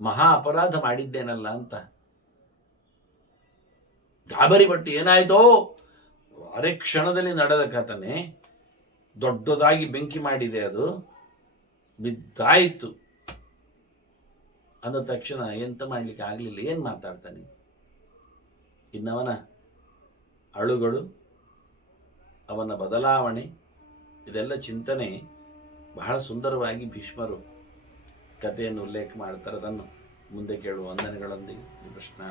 ಮಹಾ ಅಪರಾಧ ಮಾಡಿದ್ದೇನಲ್ಲ ಅಂತ ಗಾಬರಿಪಟ್ಟು, ಏನಾಯ್ತೋ ಅರೆ ಕ್ಷಣದಲ್ಲಿ ನಡೆದ ಕಥನೆ, ದೊಡ್ಡದಾಗಿ ಬೆಂಕಿ ಮಾಡಿದೆ, ಅದು ಬಿದ್ದಾಯಿತು ಅಂದ ತಕ್ಷಣ ಎಂತ ಮಾಡ್ಲಿಕ್ಕೆ ಆಗಲಿಲ್ಲ. ಏನು ಮಾತಾಡ್ತಾನೆ ಇನ್ನವನ ಅಳುಗಳು, ಅವನ ಬದಲಾವಣೆ, ಇದೆಲ್ಲ ಚಿಂತನೆ ಬಹಳ ಸುಂದರವಾಗಿ ಭೀಷ್ಮರು ಕಥೆಯನ್ನು ಉಲ್ಲೇಖ ಮಾಡ್ತಾರೆ. ಅದನ್ನು ಮುಂದೆ ಕೇಳುವ ವಂದನೆಗಳೊಂದಿಗೆ ಶ್ರೀಕೃಷ್ಣ.